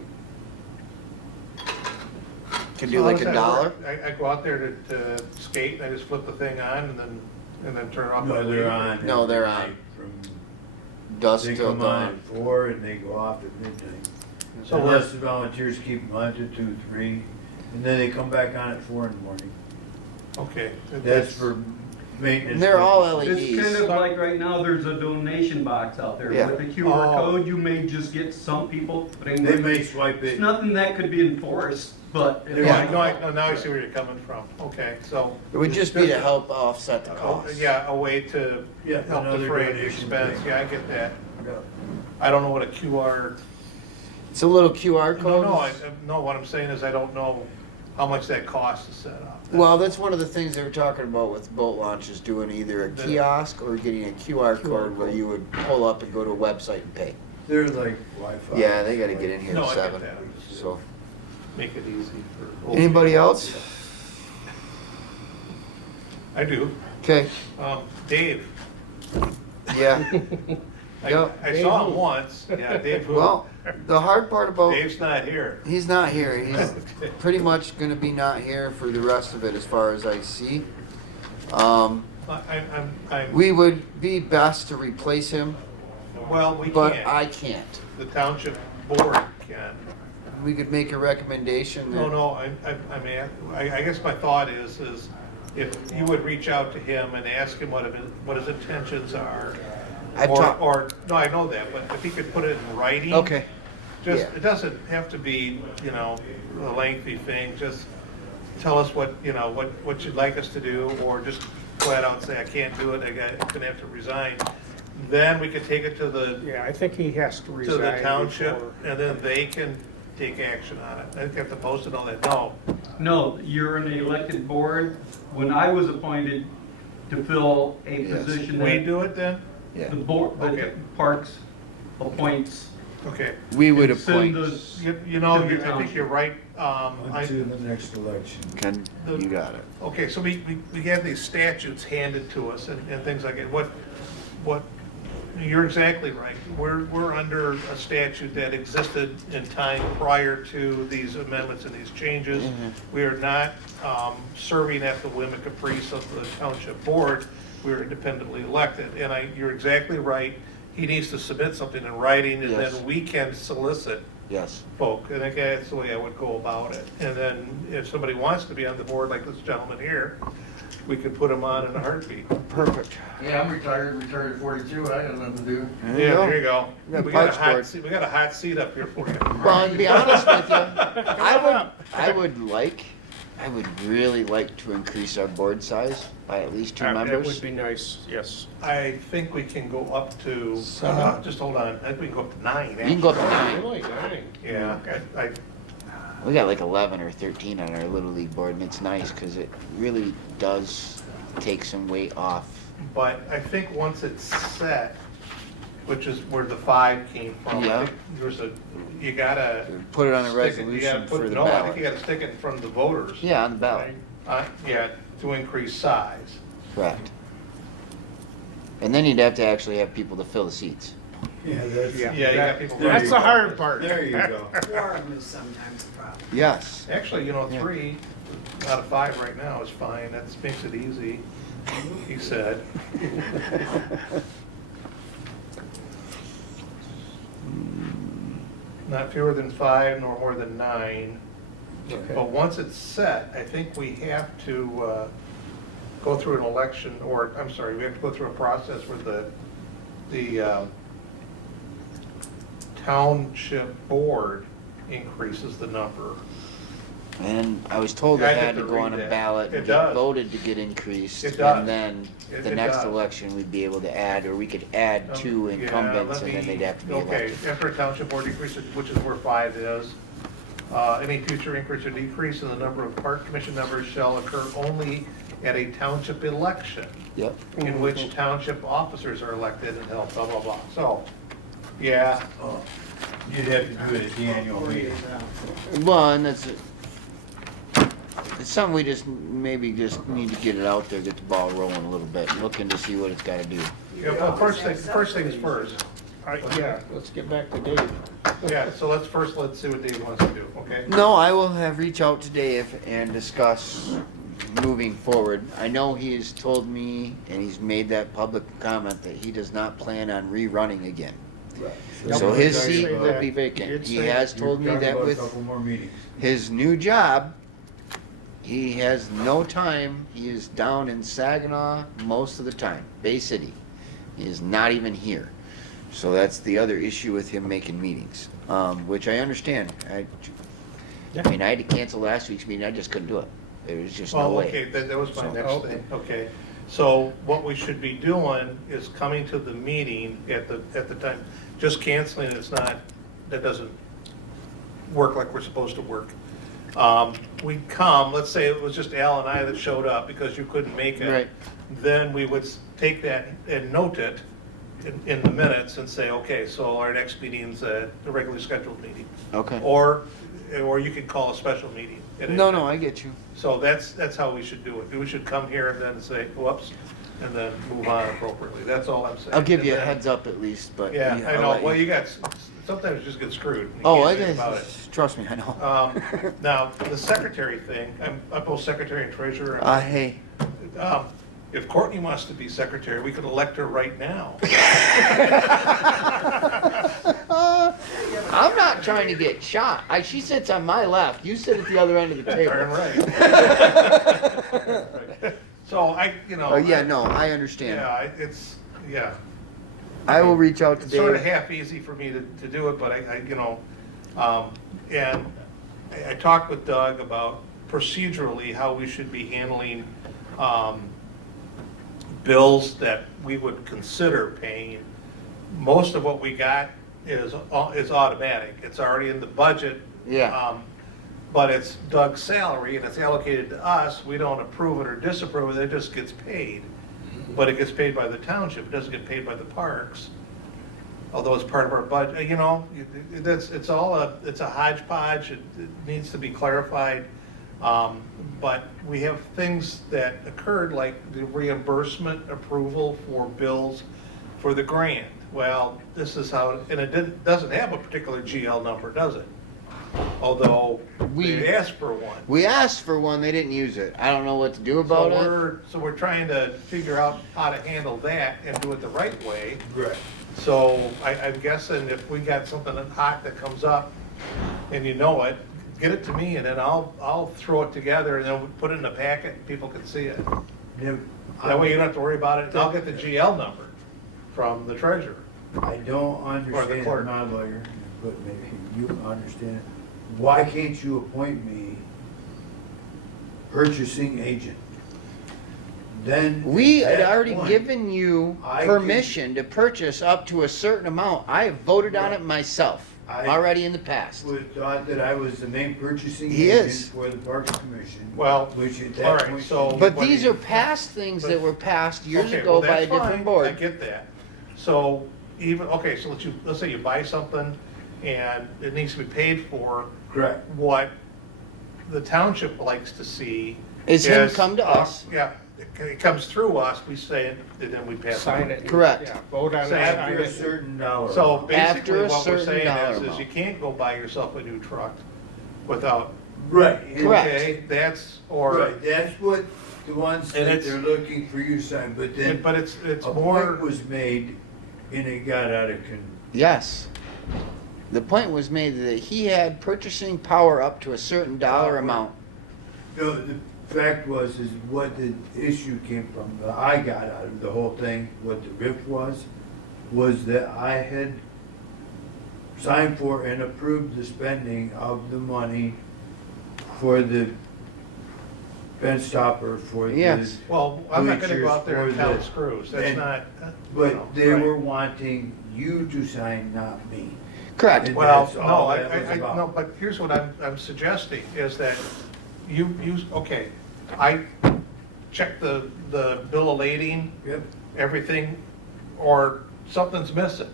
Can do like $1. I go out there to skate, and I just flip the thing on, and then turn it off. No, they're on. No, they're every on. night from- Dusk They till come on dawn. at 4 and they go off at midnight. So Unless the volunteers keep them on to 2, 3, and then they come back on at 4 in the morning. Okay. That's for maintenance. And they're all purposes. It's kind LEDs. of like right now, there's a donation box out there. Yeah. With a QR Oh. code, you may just get some people putting. They may swipe It's it. nothing that could be enforced, but. if- Yeah, now I see where you're coming from. Okay, so. It would just be to help offset the Oh, cost. Yeah, a way to Yeah, help another defray the donation expense. thing. Yeah, I get that. I don't know what a QR, It's a little QR code. no, what I'm saying is I don't know how much that costs to set up. Well, that's one of the things they were talking about with boat launches, doing either a kiosk or getting a QR code where you would pull up and go to a website and pay. They're like Wi-Fi. Yeah, they gotta get in here No, at I get 7, that. so. Make it easy for. old Anybody people. else? I do. Okay, Dave, yeah. Yep. I saw him once, yeah, Dave who? Well, the hard part about, Dave's not here. he's not here. He's pretty much gonna be not here for the rest of it as far as I see. I'm, We would be best to replace him, well, we but can't. I can't. The township board can. We could make a recommendation that. No, I mean, I guess my thought is if you would reach out to him and ask him what his intentions are. I've talked- Or, no, I know that, but if he could put it in writing. Okay. Just, Yeah. it doesn't have to be, a lengthy thing, just tell us what you'd like us to do, or just flat out say, I can't do it, I'm gonna have to resign. Then we could take it to the Yeah, I think he has to resign. to the township, before- and then they can take action on it. I think they have to post it, all that, no. No, you're an elected board. When I was appointed to fill a Yes. position We that do it then? Yeah. the board, Okay. the Parks appoints. Okay. We would and send appoint. those- I think you're right. Until the next election. Ken, you got it. Okay, so we have these statutes handed to us and things like it. You're exactly right. We're under a statute that existed in time prior to these amendments and these changes. We are not serving at the whim and caprice of the township board. We're independently elected. And you're exactly right. He needs to submit something in writing, and Yes. then we can solicit Yes. folk. And I guess that's the way I would go about it. And then if somebody wants to be on the board, like this gentleman here, we could put him on in a heartbeat. Perfect. Yeah, I'm retired at 42, I got nothing to do. Yeah, there you go. We got We got a Parks hot Board. seat, we got a hot seat up here for you. Well, to be honest with you, I would really like to increase our board size by at least 2 That members. would be nice, yes. I think we can go up to, just hold on, I think we can go up to 9. You can go up to 9. Really, dang. Yeah, I, We got like 11 or 13 on our Little League board, and it's nice because it really does take some weight off. but I think once it's set, which is where the 5 came from, Yeah. I think you gotta. Put it on a stick it- you resolution gotta put- for the No, I think ballot. you gotta stick it in front of the voters. Yeah, on the ballot. Yeah, to increase size. Correct. And then you'd have to actually have people to fill the seats. Yeah, that's. Yeah. Yeah, you got people. That's the hard part. There you go. Quorum is sometimes a problem. Yes. Actually, Yeah. 3 out of 5 right now is fine, that makes it easy, he said. Not fewer than 5 nor more than 9. But once it's set, I think we have to go through an election, or, I'm sorry, we have to go through a process where the township board increases the number. And I was told I it have had to to go on read a that. ballot It and does. get voted to get increased. It does. And then the It next does. election, we'd be able to add, or we could add 2 Yeah, incumbents, let and then me- they'd have to be Okay, elected. after a township board increase, which is where 5 is, any future increase or decrease in the number of park commission members shall occur only at a township election Yep. in which township officers are elected and held, blah, blah, blah. So, yeah, Oh, you'd have to do it at the annual meeting. Well, and it's something we maybe just need to get it out there, get the ball rolling a little bit, looking to see what it's gotta do. yeah, well, first things first. Yeah, let's get back to Dave. Yeah, so let's see what Dave wants to do, okay? No, I will have reach out to Dave and discuss moving forward. I know he's told me, and he's made that public comment, that he does not plan on rerunning again. So his seat will be vacant. He has told me that A with couple more meetings. his new job, he has no time. He is down in Saginaw most of the time, Bay City. He is not even here. So that's the other issue with him making meetings, which I understand. I mean, I had to cancel last week's meeting. I just couldn't do it. There was just no Well, way. okay, that was my So- next thing, okay. So what we should be doing is coming to the meeting at the time, just canceling it's not, that doesn't work like we're supposed to work. We'd come, let's say it was just Al and I that showed up because you couldn't make it. Right. Then we would take that and note it in the minutes and say, okay, so our next meeting's the regularly scheduled meeting. Okay. Or you could call a special meeting. at any No, time. no, I get you. So that's how we should do it. We should come here and then say, whoops, and then move on appropriately. That's all I'm saying. I'll give you a And then- heads up at least, but. Yeah, I I'll know. let Well, you got, sometimes you just get screwed. You Oh, can't do anything about it. trust me, I know. Now, the secretary thing, I'm both secretary and treasurer. Hey, If Courtney wants to be secretary, we could elect her right now. I'm not trying to get shot. She sits on my left. You sit at the other end of the Darn table. right. So Oh, yeah, no, I understand. Yeah. I will reach out to It's sort of Dave. half easy for me to do it, but and I talked with Doug about procedurally how we should be handling bills that we would consider paying. Most of what we got is automatic. It's already in the budget. Yeah. But it's Doug's salary and it's allocated to us. We don't approve it or disapprove it. It just gets paid. But it gets paid by the township. It doesn't get paid by the parks. Although it's part of our budget, it's a hodgepodge. It needs to be clarified. But we have things that occurred like the reimbursement approval for bills for the grant. Well, this is how, and it doesn't have a particular GL number, does it? Although we asked for one. We asked for one, they didn't use it. I don't know what to do about it. So we're trying to figure out how to handle that and do it the right way. Right. So I'm guessing if we got something hot that comes up and you know it, get it to me and then I'll throw it together and then we'll put it in a packet and people can see it. That way you don't have to worry about it. And I'll get the GL number from the treasurer. I don't understand, clerk. I'm not a lawyer, but maybe you understand. Why can't you appoint me purchasing agent? Then. We had at that already point, given you I permission to purchase up to a certain amount. I have voted on it myself, I- already in the past. Was thought that I was the main purchasing He agent is. for the Parks Commission. Well, Which at all that right, point. so- But what these do you- are past things that were passed years Okay, ago well, by a that's different fine. I board. get that. So so let's say you buy something and it needs to be paid for. Correct. What the township likes to see Is him come to us. Yeah, it comes through us, we say it, and then we pass it. Sign it. Correct. Yeah, vote on it. Say sign After a it. certain dollar. So amount. After basically a what we're certain saying dollar is amount. you can't go buy yourself a new truck without, Right. and- Correct. okay, or, Right, that's what the ones And that it's- they're looking for you to sign, but then. but it's a more. point was made and it got out of Yes. The point was made that he had purchasing power up to a certain dollar amount. No, the fact is what the issue came from, that I got out of the whole thing, what the riff was that I had signed for and approved the spending of the money for the fence topper for the. Yes. Well, I'm not gonna go out there and bleachers for count the- screws, that's and- not. But they right. were wanting you to sign, not me. Correct. And Well, that's no, all that was I, about. no, but here's what I'm suggesting, is that okay, I check the bill of lading, Yep. everything, or something's missing,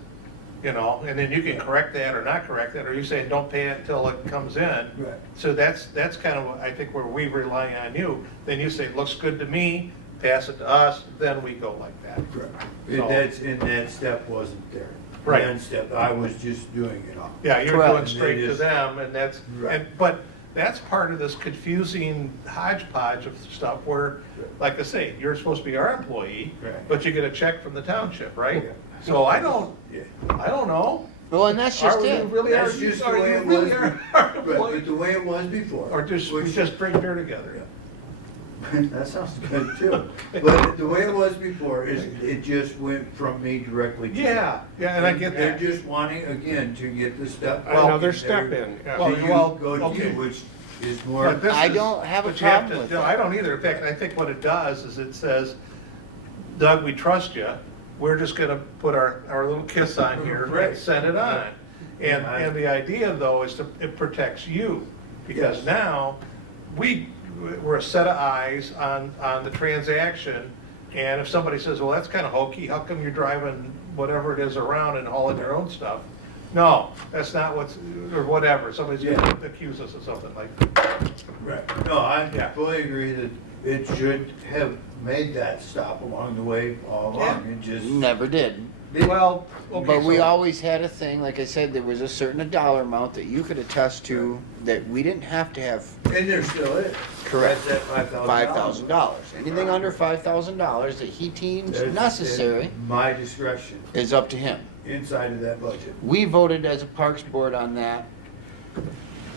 and then you can correct that or not correct that, or you say, don't pay it until it comes in. Right. So that's kind of, I think, where we rely on you, then you say, looks good to me, pass it to us, then we go like that. Correct. So- And that step wasn't there. Right. The end step, I was just doing it all. Yeah, you're Correct. going straight They to just- them, and Right. but that's part of this confusing hodgepodge of stuff where, like I say, you're supposed to be our employee, Right. but you get a check from the township, right? Yeah. So I don't Yeah. know. Well, and that's just Are you it. really That's our, just the are way you it really was. our Right, employee? but the way it was before. Or we which- just bring beer together? That sounds good too. But the way it was before is it just went from me directly to you. Yeah, and I get They're that. just wanting, again, to get the step. Another step in. yeah. Well, To you, go to okay. you, which is more. But this I is- don't have a but you have problem to- with no, that. I don't either. In fact, I think what it does is it says, Doug, we trust you, we're just gonna put our little kiss on here Right. and send it on. And the idea though is it protects you, because Yes. now we're a set of eyes on the transaction. And if somebody says, well, that's kind of hokey, how come you're driving whatever it is around and hauling your own stuff? No, that's not what's, or whatever, somebody's gonna accuse us of something like that. Right. No, I Yeah. fully agree that it should have made that stop along the way all along. It just. Never did. Well, okay, But we so- always had a thing, like I said, there was a certain dollar amount that you could attest to that we didn't have to have And there still is. Correct. That's that $5,000. Anything under $5,000 that he deems necessary My discretion, is up to him. inside of that budget. We voted as a Parks Board on that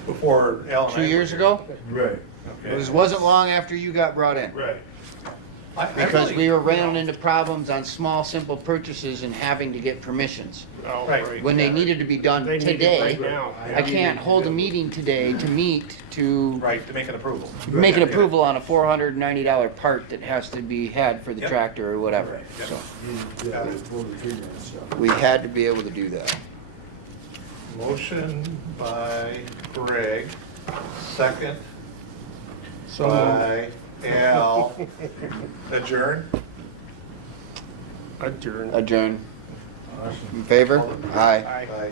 Before Al and I 2 were years here. ago. Right. It wasn't long after you got brought in. Right. I Because really- we were running into problems on small, simple purchases and having to get permissions. Oh, Right. When they needed to be done They need it today, right now. I can't hold a meeting today to meet to Right, to make an approval. make an Yeah. approval on a $490 part that has to be had for the Yep. tractor or whatever. Yep. So Yeah, pull the trigger and stuff. we had to be able to do that. Motion by Greg, second So by Al. Adjourn? adjourn. Adjourn. In favor? Aye. Aye.